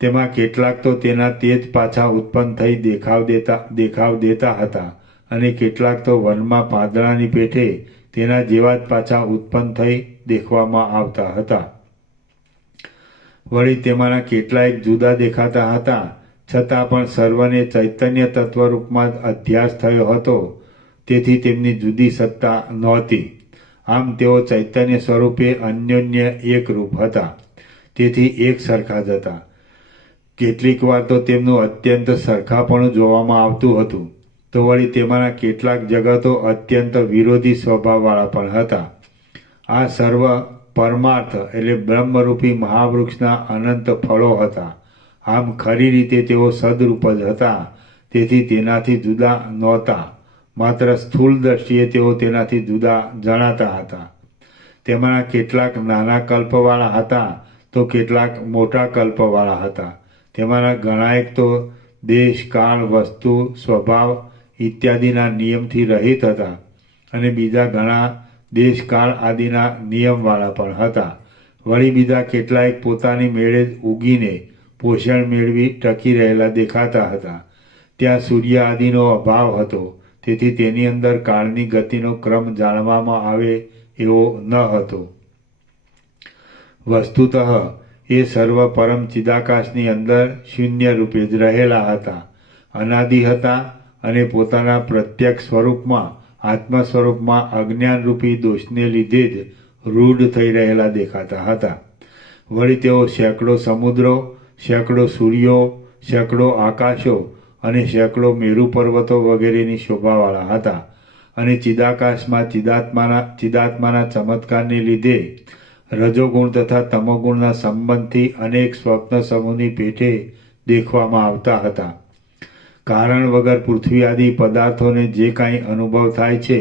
તેમાં કેટલાક તો તેના તેજ પાછા ઉત્પન્ન થઈ દેખાવ દેતા હતા અને કેટલાક તો વનમાં પાંદડાની પેઠે તેના જેવા જ પાછા ઉત્પન્ન થઈ દેખવામાં આવતા હતા. વળી તેમાંના કેટલાક જુદા દેખાતા હતા, છતાં પણ સર્વને ચૈતન્ય તત્વરૂપમાં જ અધ્યાસ થયો હતો, તેથી તેમની જુદી સત્તા નહોતી. આમ તેઓ ચૈતન્ય સ્વરૂપે અન્યોન્ય એકરૂપ હતા, તેથી એક સરખા જ હતા. કેટલીક વાર તો તેમનું અત્યંત સરખાપણું જોવામાં આવતું હતું, તો વળી તેમાંના કેટલાક જગતો અત્યંત વિરોધી સ્વભાવવાળા પણ હતા. આ સર્વ પરમાર્થ એટલે બ્રહ્મરૂપી મહાવૃક્ષના અનંત ફળો હતા. આમ ખરી રીતે તેઓ સદરૂપ જ હતા, તેથી તેનાથી જુદા નહોતા. માત્ર સ્થૂળ દ્રષ્ટિએ તેઓ તેનાથી જુદા જણાતા હતા. તેમાંના કેટલાક નાના કલ્પવાળા હતા તો કેટલાક મોટા કલ્પવાળા હતા. તેમાંના ઘણાએક તો દેશ, કાળ, વસ્તુ, સ્વભાવ ઇત્યાદિના નિયમથી રહિત હતા અને બીજા ઘણા દેશ, કાળ આદિના નિયમવાળા પણ હતા. વળી બીજા કેટલાક પોતાની મેળે જ ઉગીને પોષણ મેળવી ટકી રહેલા દેખાતા હતા. ત્યાં સૂર્ય આદિનો અભાવ હતો, તેથી તેની અંદર કાળની ગતિનો ક્રમ જાણવામાં આવે એવો ન હતો. વસ્તુતઃ એ સર્વ પરમ ચિદાકાશની અંદર શૂન્ય રૂપે જ રહેલા હતા, અનાદિ હતા અને પોતાના પ્રત્યક્ષ સ્વરૂપમાં આત્મ સ્વરૂપમાં અજ્ઞાનરૂપી દોષને લીધે જ રૂઢ થઈ રહેલા દેખાતા હતા. વળી તેઓ સેંકડો સમુદ્રો, સેંકડો સૂર્યો, સેંકડો આકાશો અને સેંકડો મેરુ પર્વતો વગેરેની શોભાવાળા હતા અને ચિદાકાશમાં ચિદાત્માના ચમત્કારને લીધે રજોગુણ તથા તમોગુણના સંબંધથી અનેક સ્વપ્ન સમૂહની પેઠે દેખવામાં આવતા હતા. કારણ વગર પૃથ્વી આદિ પદાર્થોને જે કાંઈ અનુભવ થાય છે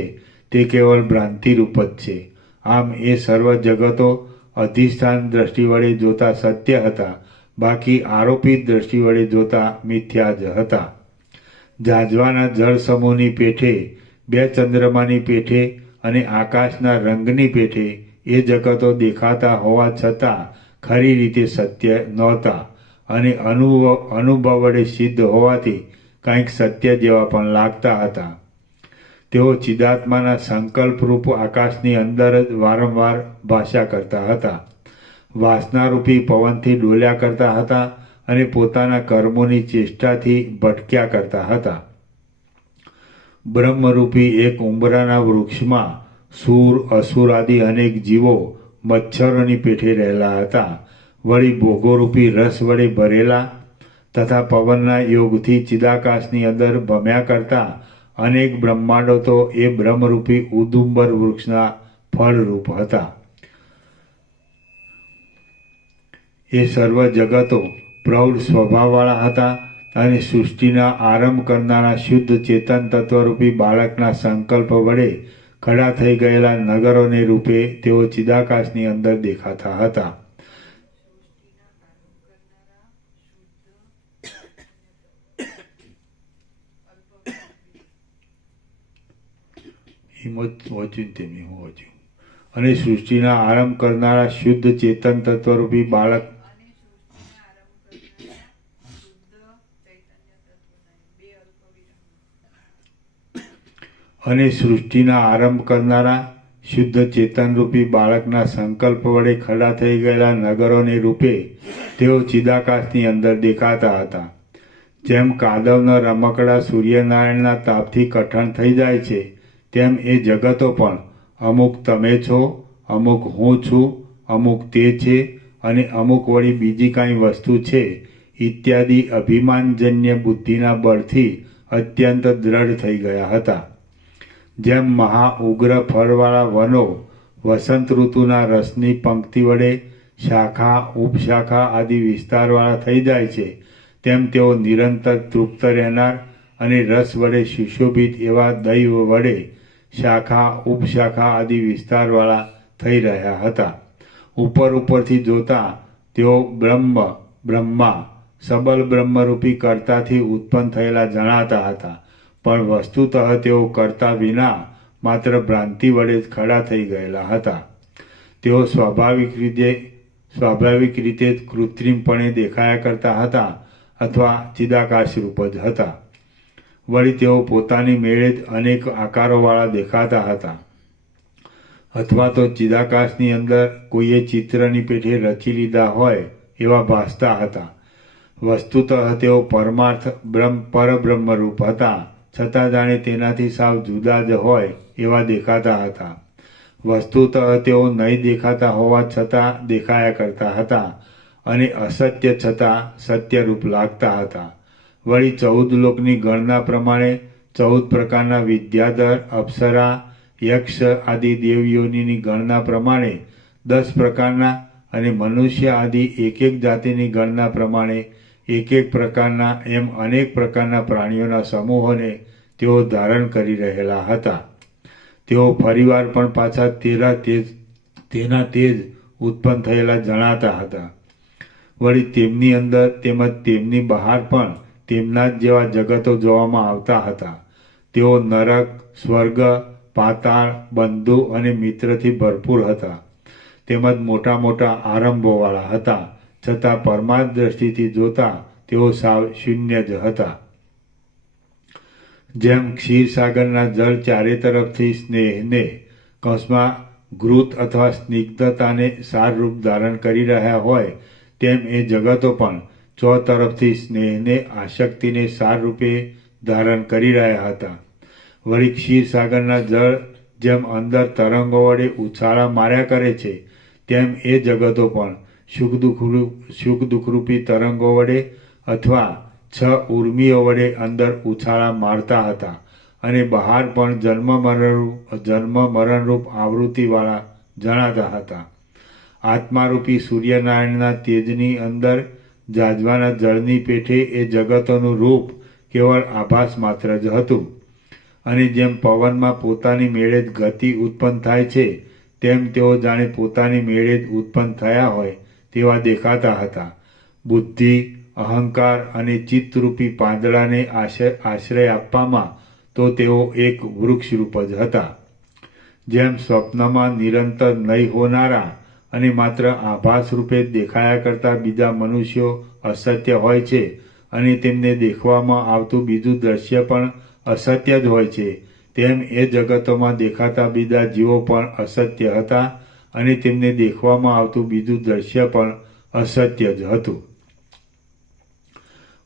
તે કેવળ ભ્રાંતિરૂપ જ છે. આમ એ સર્વ જગતો અધિષ્ઠાન દ્રષ્ટિ વડે જોતા સત્ય હતા, બાકી આરોપિત દ્રષ્ટિ વડે જોતા મિથ્યા જ હતા. ઝાંઝવાના જળ સમૂહની પેઠે, બે ચંદ્રમાની પેઠે અને આકાશના રંગની પેઠે એ જગતો દેખાતા હોવા છતાં ખરી રીતે સત્ય નહોતા અને અનુભવ વડે સિદ્ધ હોવાથી કંઈક સત્ય જેવા પણ લાગતા હતા. તેઓ ચિદાત્માના સંકલ્પરૂપ આકાશની અંદર જ વારંવાર ભાષા કરતા હતા, વાસનારૂપી પવનથી ડોલ્યા કરતા હતા અને પોતાના કર્મોની ચેષ્ટાથી ભટક્યા કરતા હતા. બ્રહ્મરૂપી એક ઉંબરાના વૃક્ષમાં સૂર, અસુર આદિ અનેક જીવો મચ્છરોની પેઠે રહેલા હતા. વળી ભોગોરૂપી રસ વડે ભરેલા તથા પવનના યોગથી ચિદાકાશની અંદર ભમ્યા કરતા અનેક બ્રહ્માંડો તો એ બ્રહ્મરૂપી ઉદુંબર વૃક્ષના ફળરૂપ હતા. એ સર્વ જગતો પ્રૌઢ સ્વભાવવાળા હતા અને સૃષ્ટિના આરંભ કરનારા શુદ્ધ ચેતન તત્વરૂપી બાળકના સંકલ્પ વડે ખડા થઈ ગયેલા નગરોને રૂપે તેઓ ચિદાકાશની અંદર દેખાતા હતા. અને સૃષ્ટિના આરંભ કરનારા શુદ્ધ ચેતન તત્વરૂપી બાળક અને સૃષ્ટિના આરંભ કરનારા શુદ્ધ ચેતનરૂપી બાળકના સંકલ્પ વડે ખડા થઈ ગયેલા નગરોને રૂપે તેઓ ચિદાકાશની અંદર દેખાતા હતા. જેમ કાદવના રમકડા સૂર્યનારાયણના તાપથી કઠણ થઈ જાય છે, તેમ એ જગતો પણ અમુક તમે છો, અમુક હું છું, અમુક તે છે અને અમુક વળી બીજી કાંઈ વસ્તુ છે ઇત્યાદિ અભિમાનજન્ય બુદ્ધિના બળથી અત્યંત દ્રઢ થઈ ગયા હતા. જેમ મહા ઉગ્ર ફળવાળા વનો વસંત ઋતુના રસની પંક્તિ વડે શાખા, ઉપશાખા આદિ વિસ્તારવાળા થઈ જાય છે, તેમ તેઓ નિરંતર તૃપ્ત રહેનાર અને રસ વડે સુશોભિત એવા દૈવ વડે શાખા, ઉપશાખા આદિ વિસ્તારવાળા થઈ રહ્યા હતા. ઉપરથી જોતા તેઓ બ્રહ્મા સબલ બ્રહ્મરૂપી કર્તાથી ઉત્પન્ન થયેલા જણાતા હતા, પણ વસ્તુતઃ તેઓ કર્તા વિના માત્ર ભ્રાંતિ વડે જ ખડા થઈ ગયેલા હતા. તેઓ સ્વાભાવિક રીતે જ કૃત્રિમપણે દેખાયા કરતા હતા અથવા ચિદાકાશ રૂપ જ હતા. વળી તેઓ પોતાની મેળે જ અનેક આકારોવાળા દેખાતા હતા અથવા તો ચિદાકાશની અંદર કોઈએ ચિત્રની પેઠે રચી લીધા હોય એવા ભાસતા હતા. વસ્તુતઃ તેઓ પરમાર્થ પરબ્રહ્મરૂપ હતા, છતાં જાણે તેનાથી સાવ જુદા જ હોય એવા દેખાતા હતા. વસ્તુતઃ તેઓ નહીં દેખાતા હોવા છતાં દેખાયા કરતા હતા અને અસત્ય છતાં સત્યરૂપ લાગતા હતા. વળી 14 લોકની ગણના પ્રમાણે 14 પ્રકારના વિદ્યાધર, અપ્સરા, યક્ષ આદિ દેવયોનિની ગણના પ્રમાણે 10 પ્રકારના અને મનુષ્ય આદિ એક જાતિની ગણના પ્રમાણે એક પ્રકારના એમ અનેક પ્રકારના પ્રાણીઓના સમૂહોને તેઓ ધારણ કરી રહેલા હતા. તેઓ ફરીવાર પણ પાછા તેના તેજ ઉત્પન્ન થયેલા જણાતા હતા. વળી તેમની અંદર તેમજ તેમની બહાર પણ તેમના જ જેવા જગતો જોવામાં આવતા હતા. તેઓ નરક, સ્વર્ગ, પાતાળ, બંધુ અને મિત્રથી ભરપૂર હતા, તેમજ મોટા મોટા આરંભોવાળા હતા, છતાં પરમાર્થ દ્રષ્ટિથી જોતા તેઓ સાવ શૂન્ય જ હતા. જેમ ક્ષીરસાગરના જળ ચારે તરફથી સ્નેહને કૌંસમાં ઘૃત અથવા સ્નિગ્ધતાને સારરૂપ ધારણ કરી રહ્યા હોય, તેમ એ જગતો પણ ચોતરફથી સ્નેહને, આસક્તિને સારરૂપે ધારણ કરી રહ્યા હતા. વળી ક્ષીરસાગરના જળ જેમ અંદર તરંગો વડે ઉછાળા માર્યા કરે છે, તેમ એ જગતો પણ સુખ દુઃખરૂપી તરંગો વડે અથવા 6 ઉર્મિઓ વડે અંદર ઉછાળા મારતા હતા અને બહાર પણ જન્મ મરણરૂપ આવૃત્તિવાળા જણાતા હતા. આત્મારૂપી સૂર્યનારાયણના તેજની અંદર ઝાંઝવાના જળની પેઠે એ જગતોનું રૂપ કેવળ આભાસ માત્ર જ હતું. અને જેમ પવનમાં પોતાની મેળે જ ગતિ ઉત્પન્ન થાય છે તેમ તેઓ જાણે પોતાની મેળે જ ઉત્પન્ન થયા હોય તેવા દેખાતા હતા. બુદ્ધિ, અહંકાર અને ચિત્તરૂપી પાંદડાને આશ્રય આપવામાં તો તેઓ એક વૃક્ષરૂપ જ હતા. જેમ સ્વપ્નમાં નિરંતર નહીં હોનારા અને માત્ર આભાસ રૂપે જ દેખાયા કરતા બીજા મનુષ્યો અસત્ય હોય છે અને તેમને દેખવામાં આવતું બીજું દ્રશ્ય પણ અસત્ય જ હોય છે, તેમ એ જગતોમાં દેખાતા બીજા જીવો પણ અસત્ય હતા અને તેમને દેખવામાં આવતું બીજું દ્રશ્ય પણ અસત્ય જ હતું.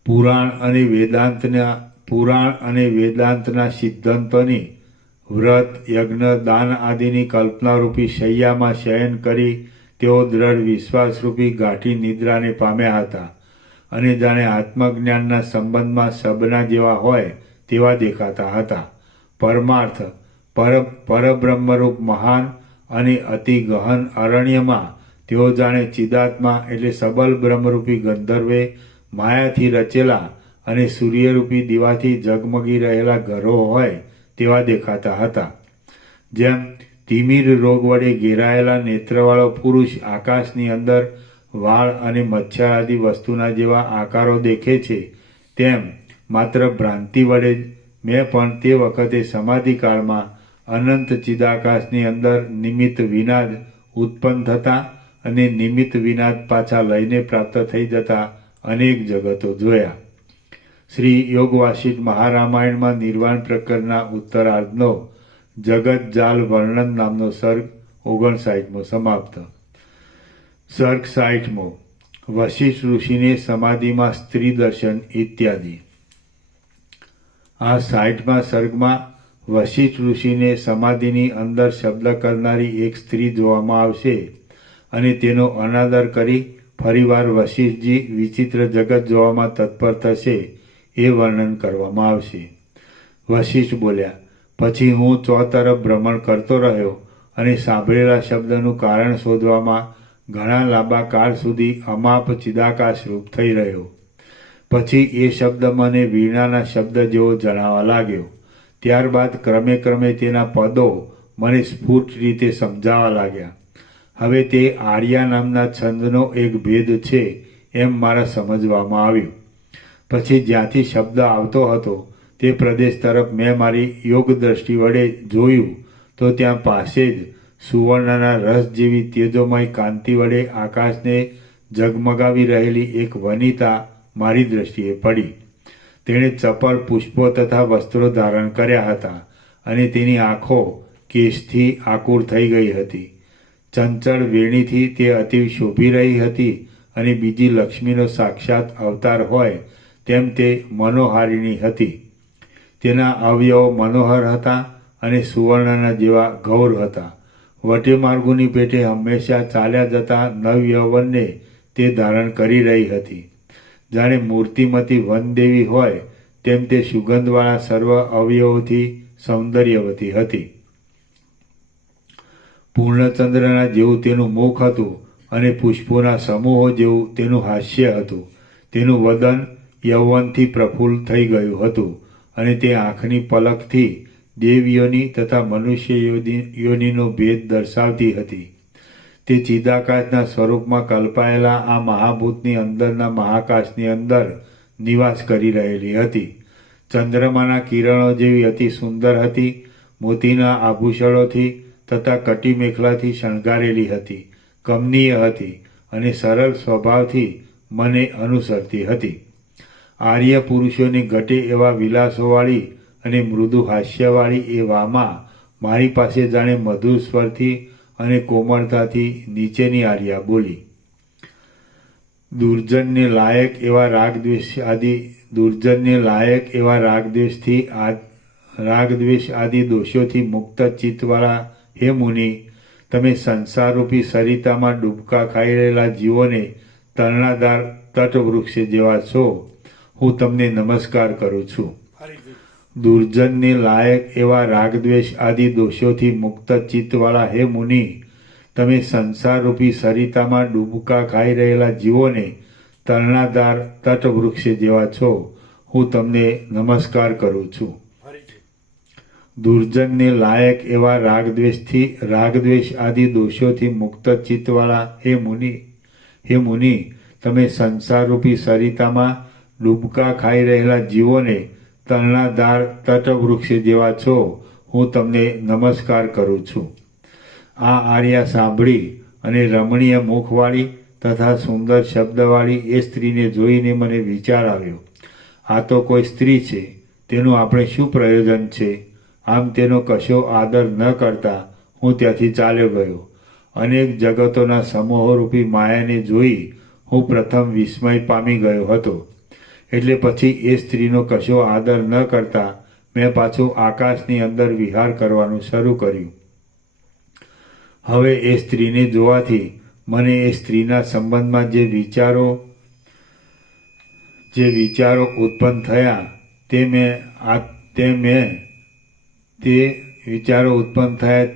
પુરાણ અને વેદાંતના સિદ્ધાંતોની વ્રત, યજ્ઞ, દાન આદિની કલ્પનારૂપી શૈયામાં શયન કરી તેઓ દ્રઢ વિશ્વાસરૂપી ગાંઠી નિદ્રાને પામ્યા હતા અને જાણે આત્મજ્ઞાનના સંબંધમાં સબના જેવા હોય તેવા દેખાતા હતા. પરમાર્થ, પરબ્રહ્મરૂપ મહાન અને અતિ ગહન અરણ્યમાં તેઓ જાણે ચિદાત્મા એટલે સબલ બ્રહ્મરૂપી ગંધર્વે માયાથી રચેલા અને સૂર્યરૂપી દીવાથી ઝગમગી રહેલા ઘરો હોય તેવા દેખાતા હતા. જેમ તિમિર રોગ વડે ઘેરાયેલા નેત્રવાળો પુરુષ આકાશની અંદર વાળ અને મચ્છર આદિ વસ્તુના જેવા આકારો દેખે છે, તેમ માત્ર ભ્રાંતિ વડે જ મેં પણ તે વખતે સમાધિકાળમાં અનંત ચિદાકાશની અંદર નિમિત્ત વિના જ ઉત્પન્ન થતા અને નિમિત્ત વિના જ પાછા લઈને પ્રાપ્ત થઈ જતા અનેક જગતો જોયા. શ્રી યોગ વાસિષ્ઠ મહારામાયણમાં નિર્વાણ પ્રકરણના ઉત્તરાર્ધનો જગત જાલ વર્ણન નામનો સર્ગ 59મો સમાપ્ત. સર્ગ 60મો વશિષ્ઠ ઋષિને સમાધિમાં સ્ત્રી દર્શન ઇત્યાદિ. આ 60મા સર્ગમાં વશિષ્ઠ ઋષિને સમાધિની અંદર શબ્દ કરનારી એક સ્ત્રી જોવામાં આવશે અને તેનો અનાદર કરી ફરીવાર વશિષ્ઠજી વિચિત્ર જગત જોવામાં તત્પર થશે એ વર્ણન કરવામાં આવશે. વશિષ્ઠ બોલ્યા, પછી હું ચોતરફ ભ્રમણ કરતો રહ્યો અને સાંભળેલા શબ્દનું કારણ શોધવામાં ઘણા લાંબા કાળ સુધી અમાપ ચિદાકાશરૂપ થઈ રહ્યો. પછી એ શબ્દ મને વીણાના શબ્દ જેવો જણાવા લાગ્યો. ત્યારબાદ ક્રમે ક્રમે તેના પદો મને સ્ફુટ રીતે સમજાવા લાગ્યા. હવે તે આર્યા નામના છંદનો એક ભેદ છે એમ મારા સમજવામાં આવ્યું. પછી જ્યાંથી શબ્દ આવતો હતો તે પ્રદેશ તરફ મેં મારી યોગ દ્રષ્ટિ વડે જોયું તો ત્યાં પાસે જ સુવર્ણના રસ જેવી તેજોમય કાંતિ વડે આકાશને ઝગમગાવી રહેલી એક વનિતા મારી દ્રષ્ટિએ પડી. તેણે ચપળ પુષ્પો તથા વસ્ત્રો ધારણ કર્યા હતા અને તેની આંખો કેશથી આકુર થઈ ગઈ હતી. ચંચળ વેણીથી તે અતિ શોભી રહી હતી અને બીજી લક્ષ્મીનો સાક્ષાત અવતાર હોય તેમ તે મનોહારિણી હતી. તેના અવયવો મનોહર હતા અને સુવર્ણના જેવા ગૌર હતા. વટે માર્ગોની પેઠે હંમેશા ચાલ્યા જતા નવયૌવનને તે ધારણ કરી રહી હતી. જાણે મૂર્તિમતી વનદેવી હોય તેમ તે સુગંધવાળા સર્વ અવયવોથી સૌંદર્યવતી હતી. પૂર્ણચંદ્રના જેવું તેનું મુખ હતું અને પુષ્પોના સમૂહો જેવું તેનું હાસ્ય હતું. તેનું વદન યૌવનથી પ્રફુલ્લ થઈ ગયું હતું અને તે આંખની પલકથી દેવયોની તથા મનુષ્ય યોનિનો ભેદ દર્શાવતી હતી. તે ચિદાકાશના સ્વરૂપમાં કલ્પાયેલા આ મહાભૂતની અંદરના મહાકાશની અંદર નિવાસ કરી રહેલી હતી. ચંદ્રમાના કિરણો જેવી અતિ સુંદર હતી. મોતીના આભૂષણોથી તથા કટી મેખલાથી શણગારેલી હતી. કમનીય હતી અને સરળ સ્વભાવથી મને અનુસરતી હતી. આર્ય પુરુષોને ઘટે એવા વિલાસોવાળી અને મૃદુ હાસ્યવાળી એ વામાં મારી પાસે જાણે મધુર સ્વરથી અને કોમળતાથી નીચેની આર્યા બોલી. દુર્જનને લાયક એવા રાગદ્વેષ આદિ દોષોથી મુક્ત ચિત્તવાળા હે મુનિ, તમે સંસારરૂપી સરિતામાં ડૂબકા ખાઈ રહેલા જીવોને તરણાદાર તટવૃક્ષ જેવા છો. હું તમને નમસ્કાર કરું છું. દુર્જનને લાયક એવા રાગદ્વેષ આદિ દોષોથી મુક્ત ચિત્તવાળા હે મુનિ, તમે સંસારરૂપી સરિતામાં ડૂબકા ખાઈ રહેલા જીવોને તરણાદાર તટવૃક્ષ જેવા છો. હું તમને નમસ્કાર કરું છું. ફરીથી દુર્જનને લાયક એવા રાગદ્વેષ આદિ દોષોથી મુક્ત ચિત્તવાળા હે મુનિ, તમે સંસારરૂપી સરિતામાં ડૂબકા ખાઈ રહેલા જીવોને તલનાધાર તટવૃક્ષ જેવા છો. હું તમને નમસ્કાર કરું છું. આ આર્યા સાંભળી અને રમણીય મુખવાળી તથા સુંદર શબ્દવાળી એ સ્ત્રીને જોઈને મને વિચાર આવ્યો, આ તો કોઈ સ્ત્રી છે, તેનું આપણે શું પ્રયોજન છે? આમ તેનો કશો આદર ન કરતા હું ત્યાંથી ચાલ્યો ગયો. અનેક જગતોના સમૂહોરૂપી માયાને જોઈ હું પ્રથમ વિસ્મય પામી ગયો હતો. એટલે પછી એ સ્ત્રીનો કશો આદર ન કરતા મેં પાછું આકાશની અંદર વિહાર કરવાનું શરૂ કર્યું. હવે એ સ્ત્રીને જોવાથી મને એ સ્ત્રીના સંબંધમાં જે વિચારો ઉત્પન્ન થયા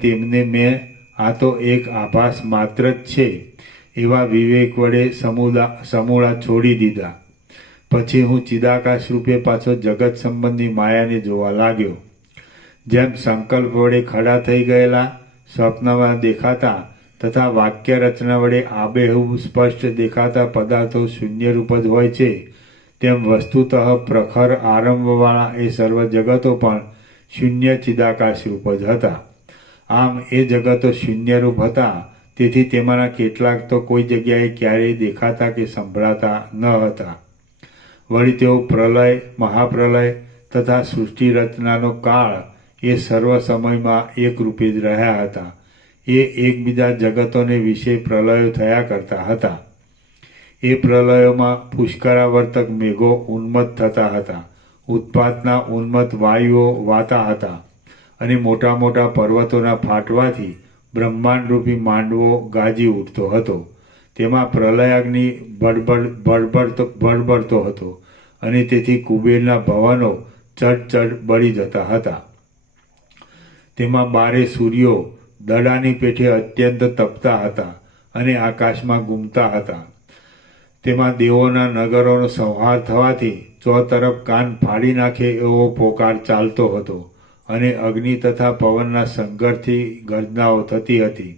તેમને મેં આ તો એક આભાસ માત્ર જ છે એવા વિવેક વડે સમૂળા છોડી દીધા. પછી હું ચિદાકાશ રૂપે પાછો જગત સંબંધી માયાને જોવા લાગ્યો. જેમ સંકલ્પ વડે ખડા થઈ ગયેલા સ્વપ્નમાં દેખાતા તથા વાક્ય રચના વડે આબેહૂબ સ્પષ્ટ દેખાતા પદાર્થો શૂન્યરૂપ જ હોય છે, તેમ વસ્તુતઃ પ્રખર આરંભવાળા એ સર્વ જગતો પણ શૂન્ય ચિદાકાશ રૂપ જ હતા. આમ એ જગતો શૂન્યરૂપ હતા, તેથી તેમાંના કેટલાક તો કોઈ જગ્યાએ ક્યારેય દેખાતા કે સંભળાતા ન હતા. વળી તેઓ પ્રલય, મહાપ્રલય તથા સૃષ્ટિ રચનાનો કાળ એ સર્વ સમયમાં એક રૂપે જ રહ્યા હતા. એ એકબીજા જગતોને વિશે પ્રલયો થયા કરતા હતા. એ પ્રલયોમાં પુષ્કરાવર્તક મેઘો ઉન્મત્ત થતા હતા, ઉત્પાતના ઉન્મત્ત વાયુઓ વાતા હતા, અને મોટા મોટા પર્વતોના ફાટવાથી બ્રહ્માંડરૂપી માંડવો ગાજી ઉઠતો હતો. તેમાં પ્રલયાગ્નિ ભડબડતો હતો, અને તેથી કુબેરના ભવનો ચડ બળી જતા હતા. તેમાં 12 સૂર્યો દડાની પેઠે અત્યંત તપતા હતા અને આકાશમાં ઘૂમતા હતા. તેમાં દેવોના નગરોનો સંહાર થવાથી ચોતરફ કાન ફાડી નાખે એવો પોકાર ચાલતો હતો, અને અગ્નિ તથા પવનના સંઘર્ષથી ગર્જનાઓ થતી હતી.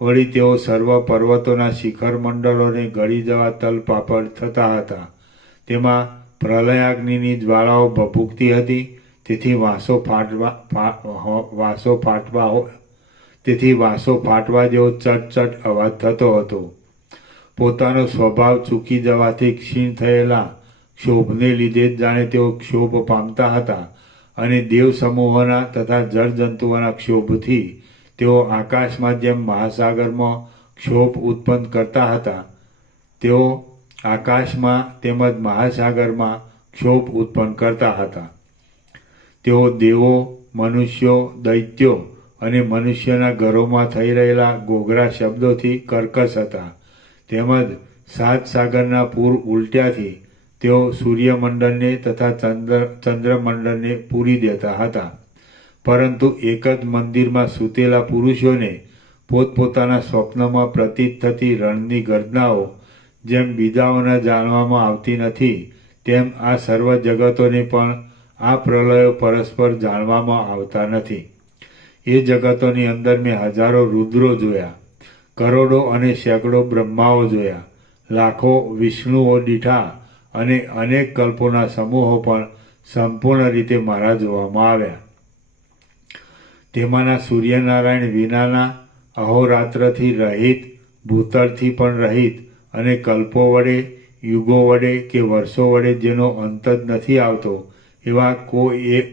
વળી તેઓ સર્વ પર્વતોના શિખર મંડળોને ગળી જવા તલપાપડ થતા હતા. તેમાં પ્રલયાગ્નિની જ્વાળાઓ ભભૂકતી હતી, તેથી વાંસો ફાટવા જેવો ચટ અવાજ થતો હતો. પોતાનો સ્વભાવ ચૂકી જવાથી ક્ષીણ થયેલા ક્ષોભને લીધે જ જાણે તેઓ ક્ષોભ પામતા હતા, અને દેવ સમૂહોના તથા જળજંતુઓના ક્ષોભથી તેઓ આકાશમાં જેમ મહાસાગરમાં ક્ષોભ ઉત્પન્ન કરતા હતા, તેઓ આકાશમાં તેમજ મહાસાગરમાં ક્ષોભ ઉત્પન્ન કરતા હતા. તેઓ દેવો, મનુષ્યો, દૈત્યો અને મનુષ્યના ઘરોમાં થઈ રહેલા ઘોઘરા શબ્દોથી કર્કશ હતા. તેમજ 7 સાગરના પૂર ઉલટ્યાથી તેઓ સૂર્યમંડળને તથા ચંદ્રમંડળને પૂરી દેતા હતા. પરંતુ એક જ મંદિરમાં સૂતેલા પુરુષોને પોતપોતાના સ્વપ્નમાં પ્રતીત થતી રણની ગર્જનાઓ જેમ બીજાઓના જાણવામાં આવતી નથી, તેમ આ સર્વ જગતોને પણ આ પ્રલયો પરસ્પર જાણવામાં આવતા નથી. એ જગતોની અંદર મેં હજારો રુદ્રો જોયા, કરોડો અને સેંકડો બ્રહ્માઓ જોયા, લાખો વિષ્ણુઓ દીઠા, અને અનેક કલ્પોના સમૂહો પણ સંપૂર્ણ રીતે મારા જોવામાં આવ્યા. તેમાંના સૂર્યનારાયણ વિનાના, અહોરાત્રથી રહિત, ભૂતળથી પણ રહિત, અને કલ્પો વડે, યુગો વડે કે વર્ષો વડે જેનો અંત જ નથી આવતો, એવા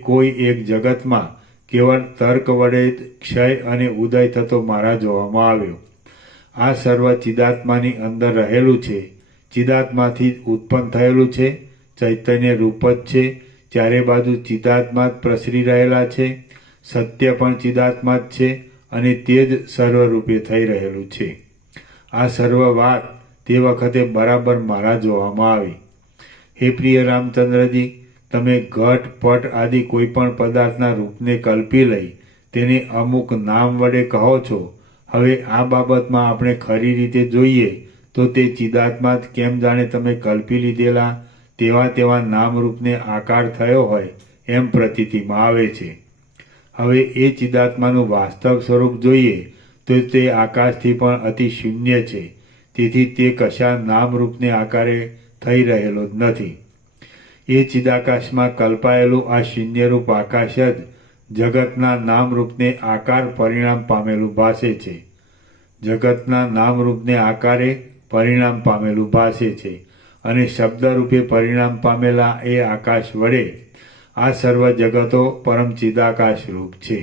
કોઈ એક જગતમાં કેવળ તર્ક વડે ક્ષય અને ઉદય થતો મારા જોવામાં આવ્યો. આ સર્વ ચિદાત્માની અંદર રહેલું છે, ચિદાત્માથી ઉત્પન્ન થયેલું છે, ચૈતન્ય રૂપ જ છે, ચારે બાજુ ચિદાત્મા જ પ્રસરી રહેલા છે, સત્ય પણ ચિદાત્મા જ છે, અને તે જ સર્વરૂપે થઈ રહેલું છે. આ સર્વ વાત તે વખતે બરાબર મારા જોવામાં આવી. હે પ્રિય રામચંદ્રજી, તમે ઘટ પટ આદિ કોઈ પણ પદાર્થના રૂપને કલ્પી લઈ તેને અમુક નામ વડે કહો છો. હવે આ બાબતમાં આપણે ખરી રીતે જોઈએ તો તે ચિદાત્મા જ કેમ જાણે તમે કલ્પી લીધેલા તેવા તેવા નામરૂપને આકાર થયો હોય એમ પ્રતીતિમાં આવે છે. હવે એ ચિદાત્માનું વાસ્તવ સ્વરૂપ જોઈએ તો તે આકાશથી પણ અતિ શૂન્ય છે. તેથી તે કશા નામરૂપને આકારે થઈ રહેલો જ નથી. એ ચિદાકાશમાં કલ્પાયેલું આ શૂન્યરૂપ આકાશ જ જગતના નામરૂપને આકાર પરિણામ પામેલું ભાસે છે. જગતના નામરૂપને આકારે પરિણામ પામેલું ભાસે છે અને શબ્દરૂપે પરિણામ પામેલા એ આકાશ વડે આ સર્વ જગતો પરમ ચિદાકાશ રૂપ છે.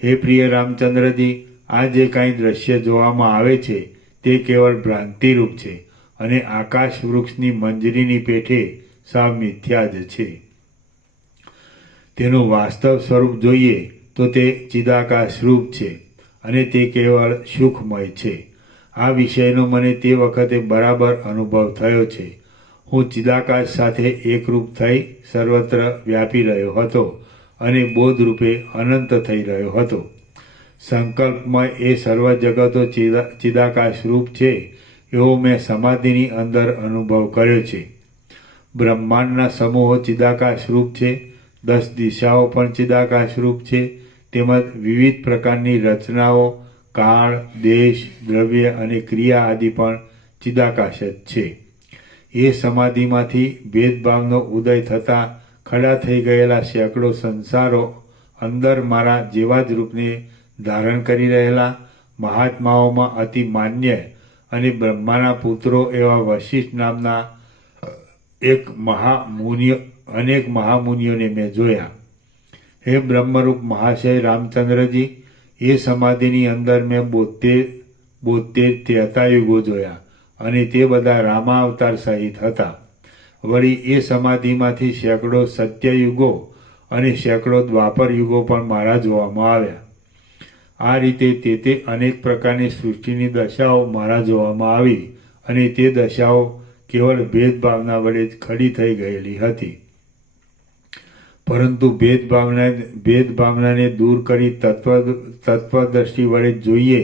હે પ્રિય રામચંદ્રજી, આ જે કાંઈ દ્રશ્ય જોવામાં આવે છે તે કેવળ ભ્રાંતિરૂપ છે અને આકાશ વૃક્ષની મંજરીની પેઠે સાવ મિથ્યા જ છે. તેનું વાસ્તવ સ્વરૂપ જોઈએ તો તે ચિદાકાશ રૂપ છે અને તે કેવળ સુખમય છે. આ વિષયનો મને તે વખતે બરાબર અનુભવ થયો છે. હું ચિદાકાશ સાથે એકરૂપ થઈ સર્વત્ર વ્યાપી રહ્યો હતો અને બોધરૂપે અનંત થઈ રહ્યો હતો. સંકલ્પમય એ સર્વ જગતો ચિદાકાશ રૂપ છે એવો મેં સમાધિની અંદર અનુભવ કર્યો છે. બ્રહ્માંડના સમૂહો ચિદાકાશ રૂપ છે, 10 દિશાઓ પણ ચિદાકાશ રૂપ છે, તેમજ વિવિધ પ્રકારની રચનાઓ, કાળ, દેશ, દ્રવ્ય અને ક્રિયા આદિ પણ ચિદાકાશ જ છે. એ સમાધિમાંથી ભેદભાવનો ઉદય થતાં ખડા થઈ ગયેલા સેંકડો સંસારો અંદર મારા જેવા જ રૂપને ધારણ કરી રહેલા મહાત્માઓમાં અતિ માન્ય અને બ્રહ્માના પુત્રો એવા વશિષ્ઠ નામના અનેક મહામુનિઓને મેં જોયા. હે બ્રહ્મરૂપ મહાશય રામચંદ્રજી, એ સમાધિની અંદર મેં 72 યુગો જોયા અને તે બધા રામાવતાર સહિત હતા. વળી એ સમાધિમાંથી સેંકડો સત્યયુગો અને સેંકડો દ્વાપર યુગો પણ મારા જોવામાં આવ્યા. આ રીતે તે અનેક પ્રકારની સૃષ્ટિની દશાઓ મારા જોવામાં આવી અને તે દશાઓ કેવળ ભેદભાવના વડે જ ખડી થઈ ગયેલી હતી. પરંતુ ભેદભાવનાને દૂર કરી તત્વદ્રષ્ટિ વડે જોઈએ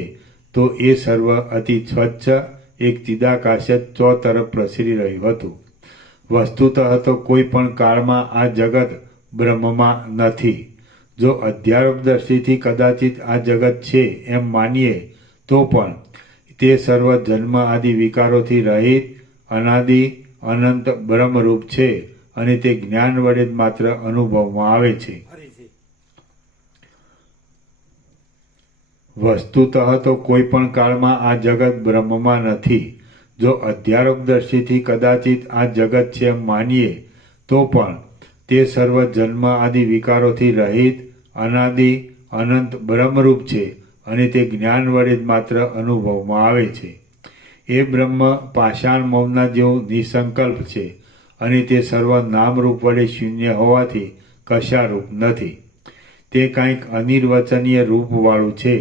તો એ સર્વ અતિ સ્વચ્છ એક ચિદાકાશ જ ચોતરફ પ્રસરી રહ્યું હતું. વસ્તુતઃ તો કોઈ પણ કાળમાં આ જગત બ્રહ્મમાં નથી. જો અધ્યારોપ દ્રષ્ટિથી કદાચિત આ જગત છે એમ માનીએ તો પણ તે સર્વ જન્મ આદિ વિકારોથી રહિત અનાદિ અનંત બ્રહ્મરૂપ છે અને તે જ્ઞાન વડે જ માત્ર અનુભવમાં આવે છે. વસ્તુતઃ તો કોઈ પણ કાળમાં આ જગત બ્રહ્મમાં નથી. જો અધ્યારોપ દ્રષ્ટિથી કદાચિત આ જગત છે એમ માનીએ તો પણ તે સર્વ જન્મ આદિ વિકારોથી રહિત અનાદિ અનંત બ્રહ્મરૂપ છે અને તે જ્ઞાન વડે જ માત્ર અનુભવમાં આવે છે. એ બ્રહ્મ પાષાણ મૌનના જેવું નિસંકલ્પ છે અને તે સર્વ નામરૂપ વડે શૂન્ય હોવાથી કશારૂપ નથી. તે કાંઈક અનિર્વચનીય રૂપવાળું છે,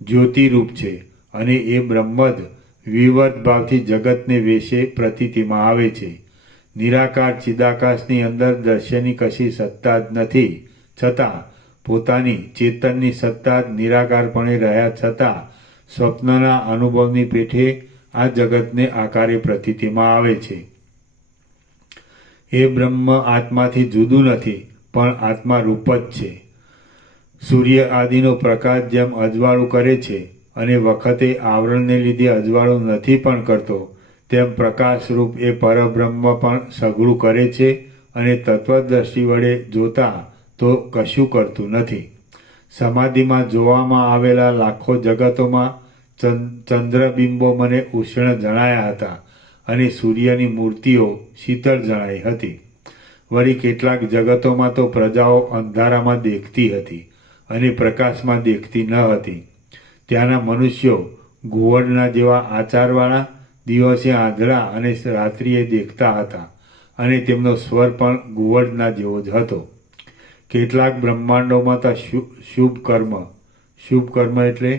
જ્યોતિરૂપ છે અને એ બ્રહ્મ જ વિવર્ત ભાવથી જગતને વેશે પ્રતીતિમાં આવે છે. નિરાકાર ચિદાકાશની અંદર દ્રશ્યની કશી સત્તા જ નથી, છતાં પોતાની ચેતનની સત્તા જ નિરાકારપણે રહ્યા છતાં સ્વપ્નના અનુભવની પેઠે આ જગતને આકારે પ્રતીતિમાં આવે છે. એ બ્રહ્મ આત્માથી જુદું નથી, પણ આત્મા રૂપ જ છે. સૂર્ય આદિનો પ્રકાશ જેમ અજવાળું કરે છે અને વખતે આવરણને લીધે અજવાળું નથી પણ કરતો, તેમ પ્રકાશરૂપ એ પરબ્રહ્મ પણ સઘળું કરે છે અને તત્વદ્રષ્ટિ વડે જોતા તો કશું કરતું નથી. સમાધિમાં જોવામાં આવેલા લાખો જગતોમાં ચંદ્રબિંબો મને ઉષ્ણ જણાયા હતા અને સૂર્યની મૂર્તિઓ શીતળ જણાઈ હતી. વળી કેટલાક જગતોમાં તો પ્રજાઓ અંધારામાં દેખતી હતી અને પ્રકાશમાં દેખતી ન હતી. ત્યાંના મનુષ્યો ઘુવડના જેવા આચારવાળા, દિવસે આંધળા અને રાત્રિએ દેખતા હતા અને તેમનો સ્વર પણ ઘુવડના જેવો જ હતો. કેટલાક બ્રહ્માંડોમાં તો શુભ કર્મ એટલે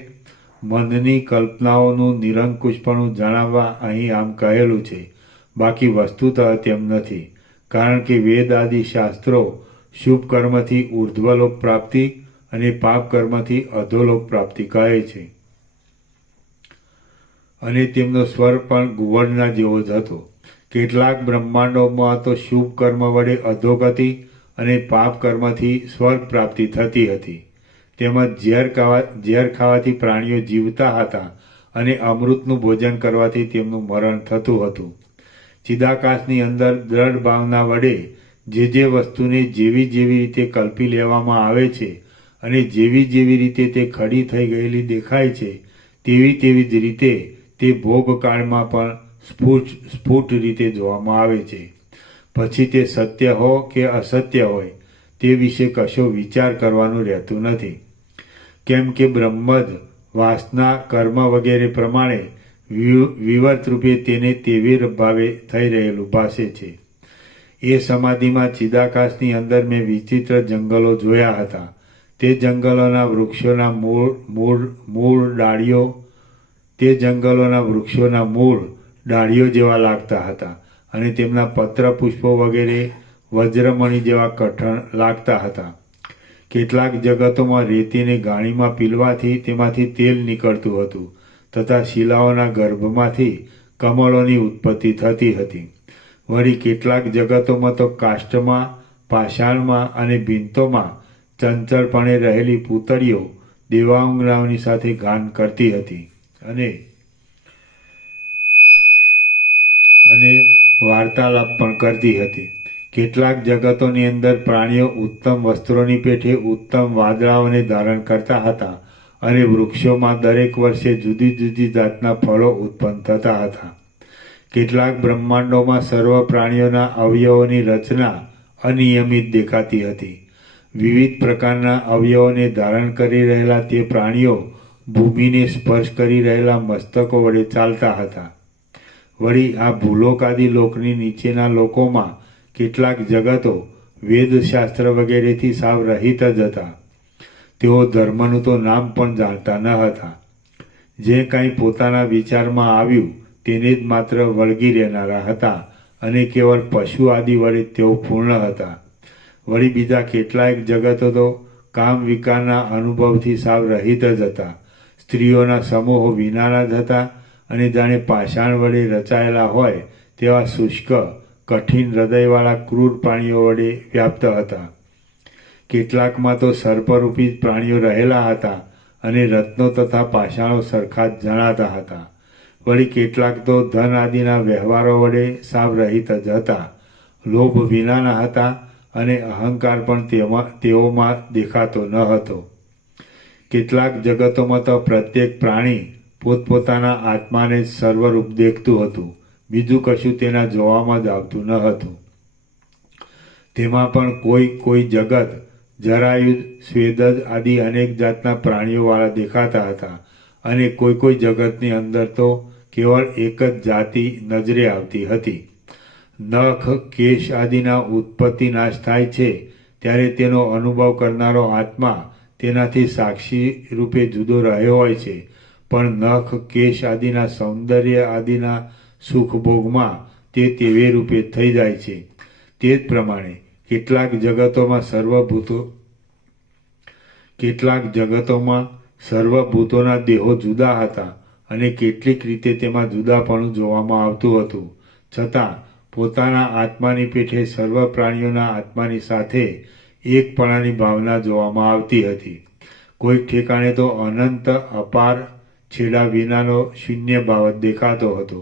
મનની કલ્પનાઓનું નિરંકુશપણું જણાવવા અહીં આમ કહેલું છે. બાકી વસ્તુતઃ તેમ નથી, કારણ કે વેદ આદિ શાસ્ત્રો શુભ કર્મથી ઉર્ધ્વલોક પ્રાપ્તિ અને પાપ કર્મથી અધોલોક પ્રાપ્તિ કહે છે. અને તેમનો સ્વર પણ ઘુવડના જેવો જ હતો. કેટલાક બ્રહ્માંડોમાં તો શુભ કર્મ વડે અધોગતિ અને પાપ કર્મથી સ્વર્ગ પ્રાપ્તિ થતી હતી. તેમજ ઝેર ખાવાથી પ્રાણીઓ જીવતા હતા અને અમૃતનું ભોજન કરવાથી તેમનું મરણ થતું હતું. ચિદાકાશની અંદર દ્રઢ ભાવના વડે જે વસ્તુને જેવી રીતે કલ્પી લેવામાં આવે છે અને જેવી રીતે તે ખડી થઈ ગયેલી દેખાય છે તેવી જ રીતે તે ભોગકાળમાં પણ સ્ફુટ રીતે જોવામાં આવે છે. પછી તે સત્ય હો કે અસત્ય હોય તે વિશે કશો વિચાર કરવાનું રહેતું નથી, કેમ કે બ્રહ્મ જ વાસના કર્મ વગેરે પ્રમાણે વિવર્ત રૂપે તેને તેવી ભાવે થઈ રહેલું ભાસે છે. એ સમાધિમાં ચિદાકાશની અંદર મેં વિચિત્ર જંગલો જોયા હતા. તે જંગલોના વૃક્ષોના મૂળ ડાળીઓ જેવા લાગતા હતા અને તેમના પત્ર પુષ્પો વગેરે વજ્રમણી જેવા કઠણ લાગતા હતા. કેટલાક જગતોમાં રેતીને ગાણીમાં પીલવાથી તેમાંથી તેલ નીકળતું હતું તથા શિલાઓના ગર્ભમાંથી કમળોની ઉત્પત્તિ થતી હતી. વળી કેટલાક જગતોમાં તો કાષ્ઠમાં, પાષાણમાં અને ભીંતોમાં ચંચળપણે રહેલી પૂતળીઓ દેવાંગનાઓની સાથે ગાન કરતી હતી અને વાર્તાલાપ પણ કરતી હતી. કેટલાક જગતોની અંદર પ્રાણીઓ ઉત્તમ વસ્ત્રોની પેઠે ઉત્તમ વાદળાઓને ધારણ કરતા હતા અને વૃક્ષોમાં દરેક વર્ષે જુદી જાતના ફળો ઉત્પન્ન થતા હતા. કેટલાક બ્રહ્માંડોમાં સર્વ પ્રાણીઓના અવયવોની રચના અનિયમિત દેખાતી હતી. વિવિધ પ્રકારના અવયવોને ધારણ કરી રહેલા તે પ્રાણીઓ ભૂમિને સ્પર્શ કરી રહેલા મસ્તકો વડે ચાલતા હતા. વળી આ ભૂલોકાદી લોકની નીચેના લોકોમાં કેટલાક જગતો વેદશાસ્ત્ર વગેરેથી સાવ રહિત જ હતા. તેઓ ધર્મનું તો નામ પણ જાણતા ન હતા. જે કાંઈ પોતાના વિચારમાં આવ્યું તેને જ માત્ર વળગી રહેનારા હતા અને કેવળ પશુ આદિ વડે તેઓ પૂર્ણ હતા. વળી બીજા કેટલાક જગતો તો કામ વિકારના અનુભવથી સાવ રહિત જ હતા. સ્ત્રીઓના સમૂહો વિનાના જ હતા અને જાણે પાષાણ વડે રચાયેલા હોય તેવા શુષ્ક કઠિન હૃદયવાળા ક્રૂર પ્રાણીઓ વડે વ્યાપ્ત હતા. કેટલાકમાં તો સર્પરૂપી જ પ્રાણીઓ રહેલા હતા અને રત્નો તથા પાષાણો સરખા જ જણાતા હતા. વળી કેટલાક તો ધન આદિના વ્યવહારો વડે સાવ રહિત જ હતા. લોભ વિનાના હતા અને અહંકાર પણ તેઓમાં દેખાતો ન હતો. કેટલાક જગતોમાં તો પ્રત્યેક પ્રાણી પોતપોતાના આત્માને જ સર્વરૂપ દેખતું હતું, બીજું કશું તેના જોવામાં જ આવતું ન હતું. તેમાં પણ કોઈ જગત જરાયુધ, સ્વેદજ આદિ અનેક જાતના પ્રાણીઓવાળા દેખાતા હતા અને કોઈ જગતની અંદર તો કેવળ એક જ જાતિ નજરે આવતી હતી. નખ, કેશ આદિના ઉત્પત્તિ નાશ થાય છે ત્યારે તેનો અનુભવ કરનારો આત્મા તેનાથી સાક્ષી રૂપે જુદો રહ્યો હોય છે, પણ નખ, કેશ આદિના સૌંદર્ય આદિના સુખ ભોગમાં તે તેવે રૂપે થઈ જાય છે. તે જ પ્રમાણે કેટલાક જગતોમાં સર્વભૂતોના દેહો જુદા હતા અને કેટલીક રીતે તેમાં જુદાપણું જોવામાં આવતું હતું. છતાં પોતાના આત્માની પેઠે સર્વ પ્રાણીઓના આત્માની સાથે એકપણાની ભાવના જોવામાં આવતી હતી. કોઈક ઠેકાણે તો અનંત અપાર છેડા વિનાનો શૂન્ય ભાવ જ દેખાતો હતો,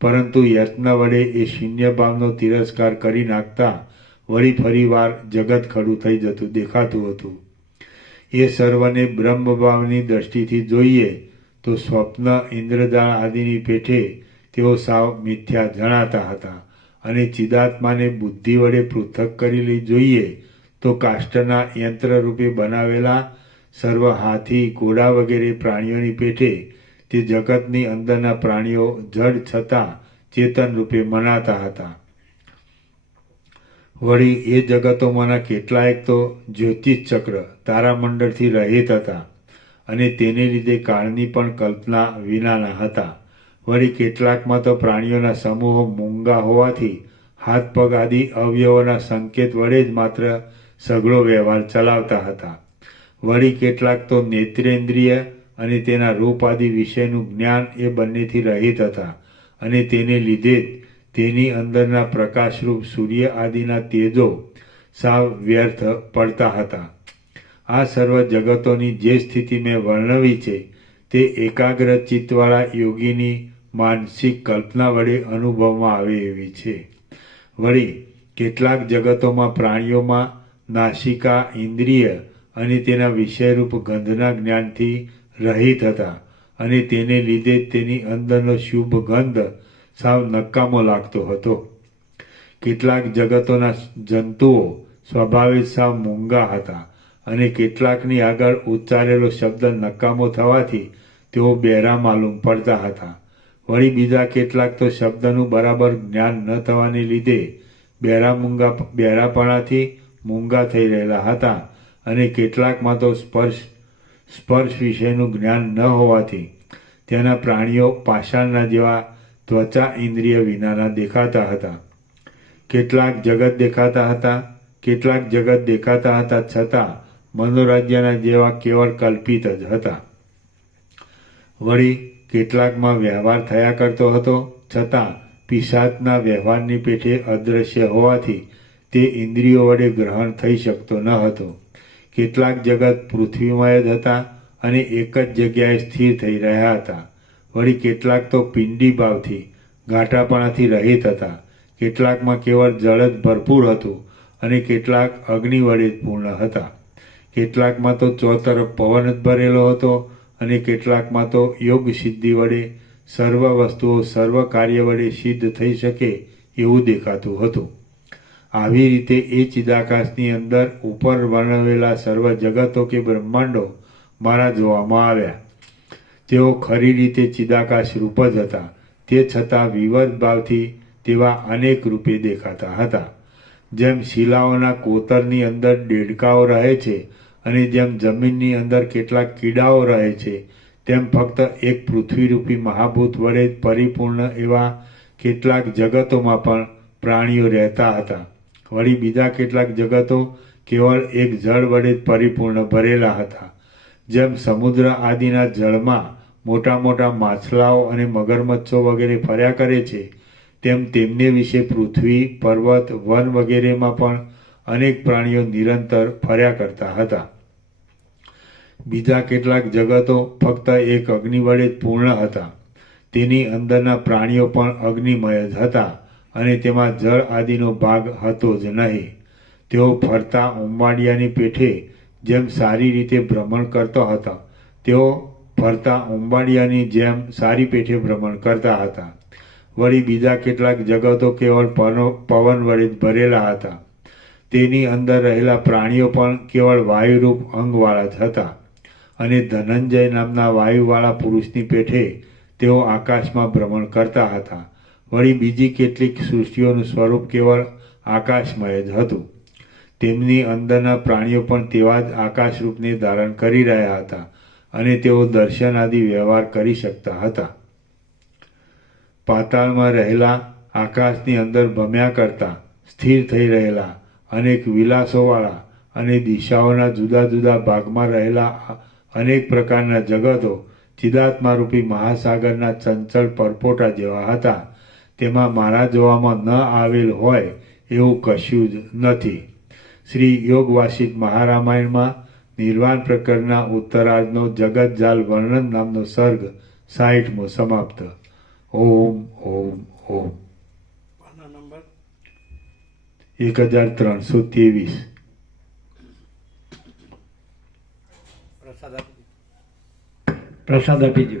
પરંતુ યત્ન વડે એ શૂન્ય ભાવનો તિરસ્કાર કરી નાખતા વળી ફરીવાર જગત ખડું થઈ જતું દેખાતું હતું. એ સર્વને બ્રહ્મભાવની દ્રષ્ટિથી જોઈએ તો સ્વપ્ન, ઇન્દ્રજાળ આદિની પેઠે તેઓ સાવ મિથ્યા જણાતા હતા અને ચિદાત્માને બુદ્ધિ વડે પૃથક કરેલી જોઈએ તો કાષ્ઠના યંત્ર રૂપે બનાવેલા સર્વ હાથી, ઘોડા વગેરે પ્રાણીઓની પેઠે તે જગતની અંદરના પ્રાણીઓ જડ છતાં ચેતન રૂપે મનાતા હતા. વળી એ જગતોમાંના કેટલાયક તો જ્યોતિષ ચક્ર, તારામંડળથી રહિત હતા અને તેને લીધે કાળની પણ કલ્પના વિનાના હતા. વળી કેટલાકમાં તો પ્રાણીઓના સમૂહો મૂંગા હોવાથી હાથ પગ આદિ અવયવોના સંકેત વડે જ માત્ર સઘળો વ્યવહાર ચલાવતા હતા. વળી કેટલાક તો નેત્રેન્દ્રિય અને તેના રૂપ આદિ વિષયનું જ્ઞાન એ બંનેથી રહિત હતા અને તેને લીધે જ તે તેની અંદરના પ્રકાશરૂપ સૂર્ય આદિના તેજો સાવ વ્યર્થ પડતા હતા. આ સર્વ જગતોની જે સ્થિતિ મેં વર્ણવી છે તે એકાગ્ર ચિત્તવાળા યોગીની માનસિક કલ્પના વડે અનુભવમાં આવે એવી છે. વળી કેટલાક જગતોમાં પ્રાણીઓમાં નાસિકા ઇન્દ્રિય અને તેના વિષયરૂપ ગંધના જ્ઞાનથી રહિત હતા અને તેને લીધે તેની અંદરનો શુભ ગંધ સાવ નકામો લાગતો હતો. કેટલાક જગતોના જંતુઓ સ્વભાવે સાવ મૂંગા હતા અને કેટલાકની આગળ ઉચ્ચારેલો શબ્દ નકામો થવાથી તેઓ બહેરા માલુમ પડતા હતા. વળી બીજા કેટલાક તો શબ્દનું બરાબર જ્ઞાન ન થવાને લીધે બહેરાપણાથી મૂંગા થઈ રહેલા હતા અને કેટલાકમાં તો સ્પર્શ વિષયનું જ્ઞાન ન હોવાથી તેના પ્રાણીઓ પાષાણના જેવા ત્વચા ઇન્દ્રિય વિનાના દેખાતા હતા. કેટલાક જગત દેખાતા હતા છતાં મનોરાજ્યના જેવા કેવળ કલ્પિત જ હતા. વળી કેટલાકમાં વ્યવહાર થયા કરતો હતો છતાં પિશાચના વ્યવહારની પેઠે અદૃશ્ય હોવાથી તે ઇન્દ્રિયો વડે ગ્રહણ થઈ શકતો ન હતો. કેટલાક જગત પૃથ્વીમય જ હતા અને એક જ જગ્યાએ સ્થિર થઈ રહ્યા હતા. વળી કેટલાક તો પિંડી ભાવથી ઘાટાપણાથી રહિત હતા. કેટલાકમાં કેવળ જળ જ ભરપૂર હતું અને કેટલાક અગ્નિ વડે જ પૂર્ણ હતા. કેટલાકમાં તો ચોતરફ પવન જ ભરેલો હતો અને કેટલાકમાં તો યોગ સિદ્ધિ વડે સર્વ વસ્તુઓ સર્વ કાર્ય વડે સિદ્ધ થઈ શકે એવું દેખાતું હતું. આવી રીતે એ ચિદાકાશની અંદર ઉપર વર્ણવેલા સર્વ જગતો કે બ્રહ્માંડો મારા જોવામાં આવ્યા. તેઓ ખરી રીતે ચિદાકાશ રૂપ જ હતા. તે છતાં વિવધ ભાવથી તેવા અનેક રૂપે દેખાતા હતા. જેમ શિલાઓના કોતરની અંદર દેડકાઓ રહે છે અને જેમ જમીનની અંદર કેટલાક કીડાઓ રહે છે તેમ ફક્ત એક પૃથ્વીરૂપી મહાભૂત વડે પરિપૂર્ણ એવા કેટલાક જગતોમાં પણ પ્રાણીઓ રહેતા હતા. વળી બીજા કેટલાક જગતો કેવળ એક જળ વડે પરિપૂર્ણ ભરેલા હતા. જેમ સમુદ્ર આદિના જળમાં મોટા મોટા માછલાઓ અને મગરમચ્છો વગેરે ફર્યા કરે છે તેમ તેમને વિશે પૃથ્વી પર્વત વન વગેરેમાં પણ અનેક પ્રાણીઓ નિરંતર ફર્યા કરતા હતા. બીજા કેટલાક જગતો ફક્ત એક અગ્નિ વડે જ પૂર્ણ હતા. તેની અંદરના પ્રાણીઓ પણ અગ્નિમય જ હતા અને તેમાં જળ આદિનો ભાગ હતો જ નહીં. તેઓ ફરતા ઉંબાડિયાની પેઠે જેમ સારી રીતે ભ્રમણ કરતો હતા તેઓ ફરતા ઉંબાડિયાની જેમ સારી પેઠે ભ્રમણ કરતા હતા. વળી બીજા કેટલાક જગતો કેવળ પવન વડે જ ભરેલા હતા. તેની અંદર રહેલા પ્રાણીઓ પણ કેવળ વાયુરૂપ અંગવાળા જ હતા અને ધનંજય નામના વાયુવાળા પુરુષની પેઠે તેઓ આકાશમાં ભ્રમણ કરતા હતા. વળી બીજી કેટલીક સૃષ્ટિઓનું સ્વરૂપ કેવળ આકાશમય જ હતું. તેમની અંદરના પ્રાણીઓ પણ તેવા જ આકાશરૂપને ધારણ કરી રહ્યા હતા અને તેઓ દર્શન આદિ વ્યવહાર કરી શકતા હતા. પાતાળમાં રહેલા આકાશની અંદર ભમ્યા કરતા સ્થિર થઈ રહેલા અનેક વિલાસોવાળા અને દિશાઓના જુદા જુદા ભાગમાં રહેલા અનેક પ્રકારના જગતો ચિદાત્મારૂપી મહાસાગરના ચંચળ પરપોટા જેવા હતા. તેમાં મારા જોવામાં ન આવેલ હોય એવું કશું જ નથી. શ્રી યોગ વાસિષ્ઠ મહારામાયણમાં નિર્વાણ પ્રકરણના ઉત્તરાર્ધનો જગતજાલ વર્ણન નામનો સર્ગ 60મો સમાપ્ત. ઓમ ઓમ ઓમ. 1323. પ્રસાદ આપી દો.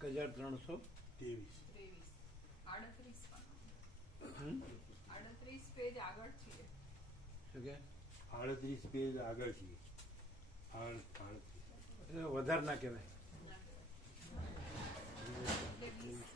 1323. 38 પેજ આગળ છીએ. શું કે 38 પેજ આગળ છીએ. 38. એ વધારે ના કહેવાય. એટલે 20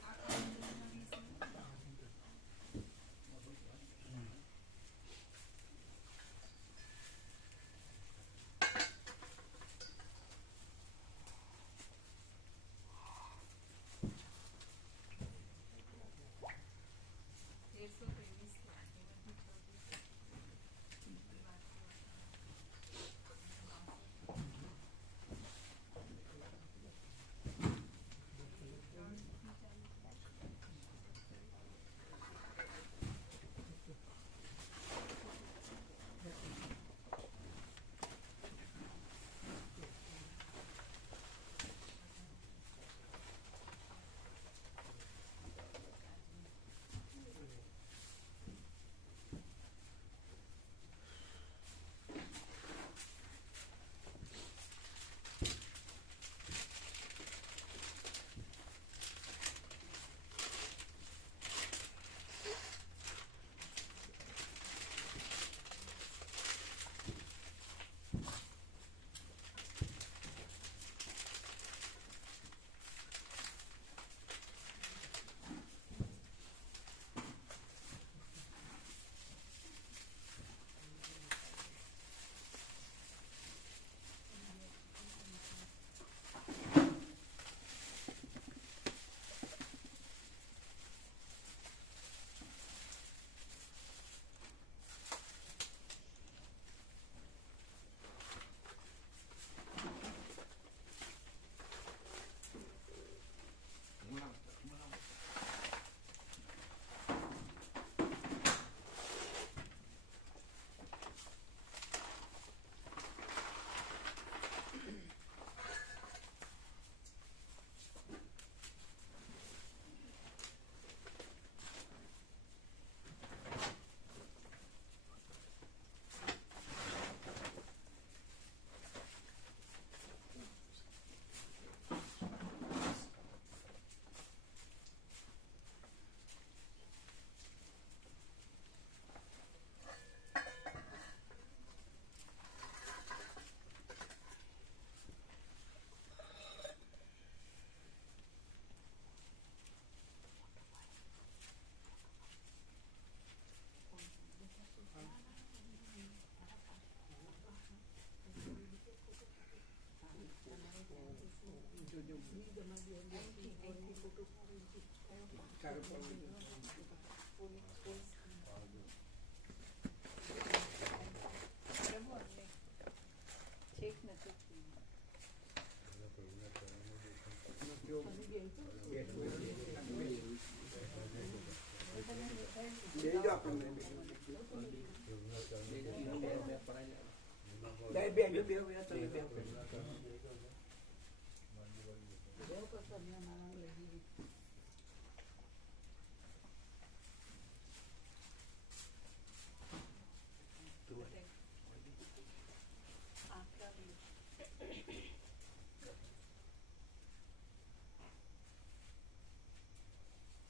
આખા 20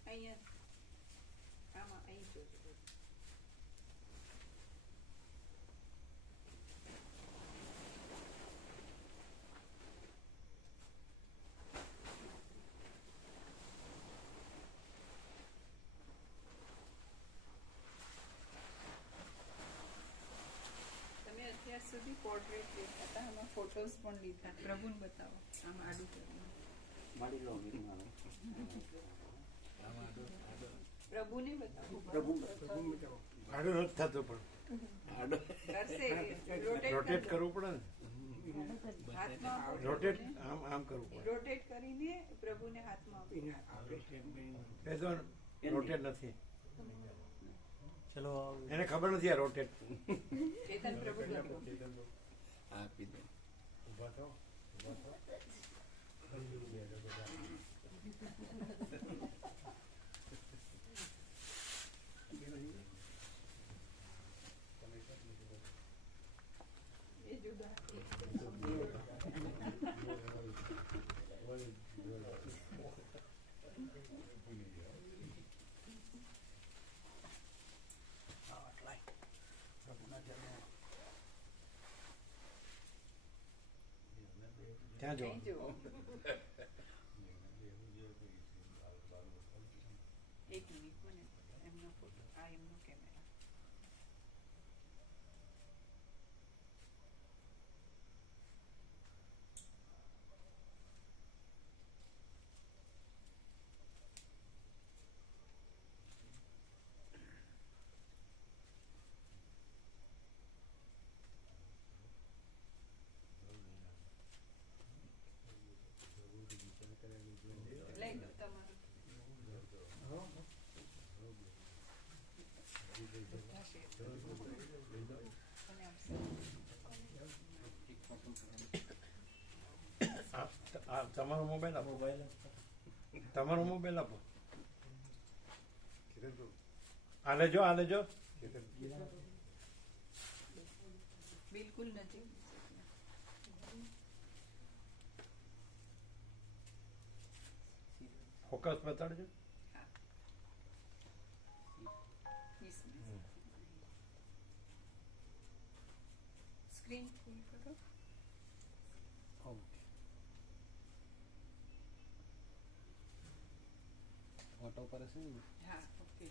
અહીંયા આમાં અહીં જોજો. તમે અત્યાર સુધી પોર્ટ્રેટ લીધા હતા, આમાં ફોટોસ પણ લીધા. પ્રભુને બતાવો, આમાં આડું કરીને પ્રભુને બતાવો. આડો નથી થતો પણ કરશે રોટેટ કરવું પડે ને. હાથમાં રોટેટ આમ કરવું પડે. રોટેટ કરીને પ્રભુને હાથમાં એ તો રોટેટ નથી, ચલો એને ખબર નથી આ રોટેટ. ચેતન પ્રભુ આપો. આપી દો. ઉભા થાઓ, ઉભા થાઓ. એ જુદા ત્યાં જો અહીં જુઓ. એક મિનિટ મને એમનો ફોટો આ એમનો કેમેરા. લઈ લો તમારું. બધા શેર કરો. અને આવશે. આ તમારો મોબાઈલ આપો, તમારો મોબાઈલ આપો. આ લેજો, આ લેજો. બિલકુલ નથી. ફોકસ બતાડજો. હા. સ્ક્રીન ફૂલ કરો. ઓટો પર હશે ને? હા ઓકે.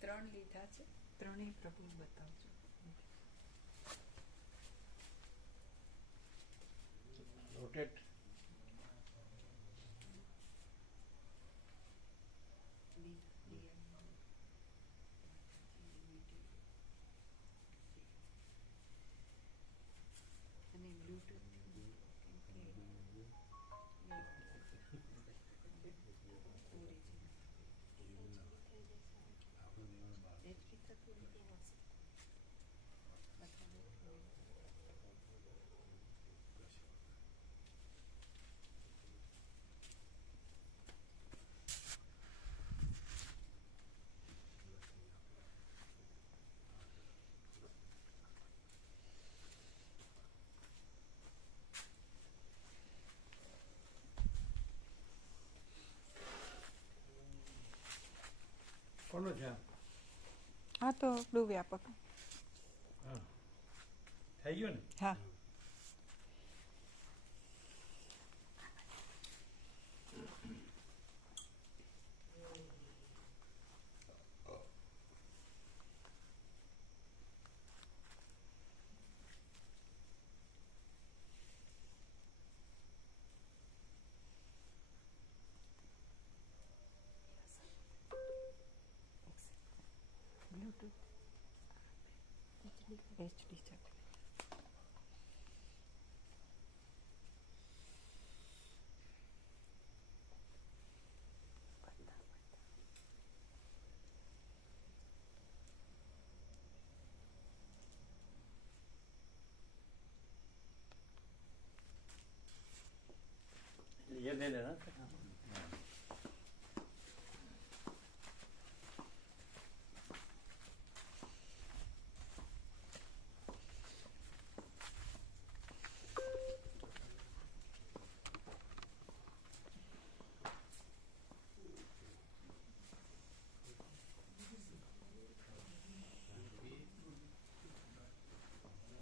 ત્રણ લીધા છે, ત્રણેય પ્રભુ બતાવજો. રોટેટ. અને બ્લૂટૂથ કોનો છે આ? હા તો આપણું વ્યાપક. હા, થઈ ગયો ને? હા. બ્લૂટૂથ HD છે. ये ले लेना.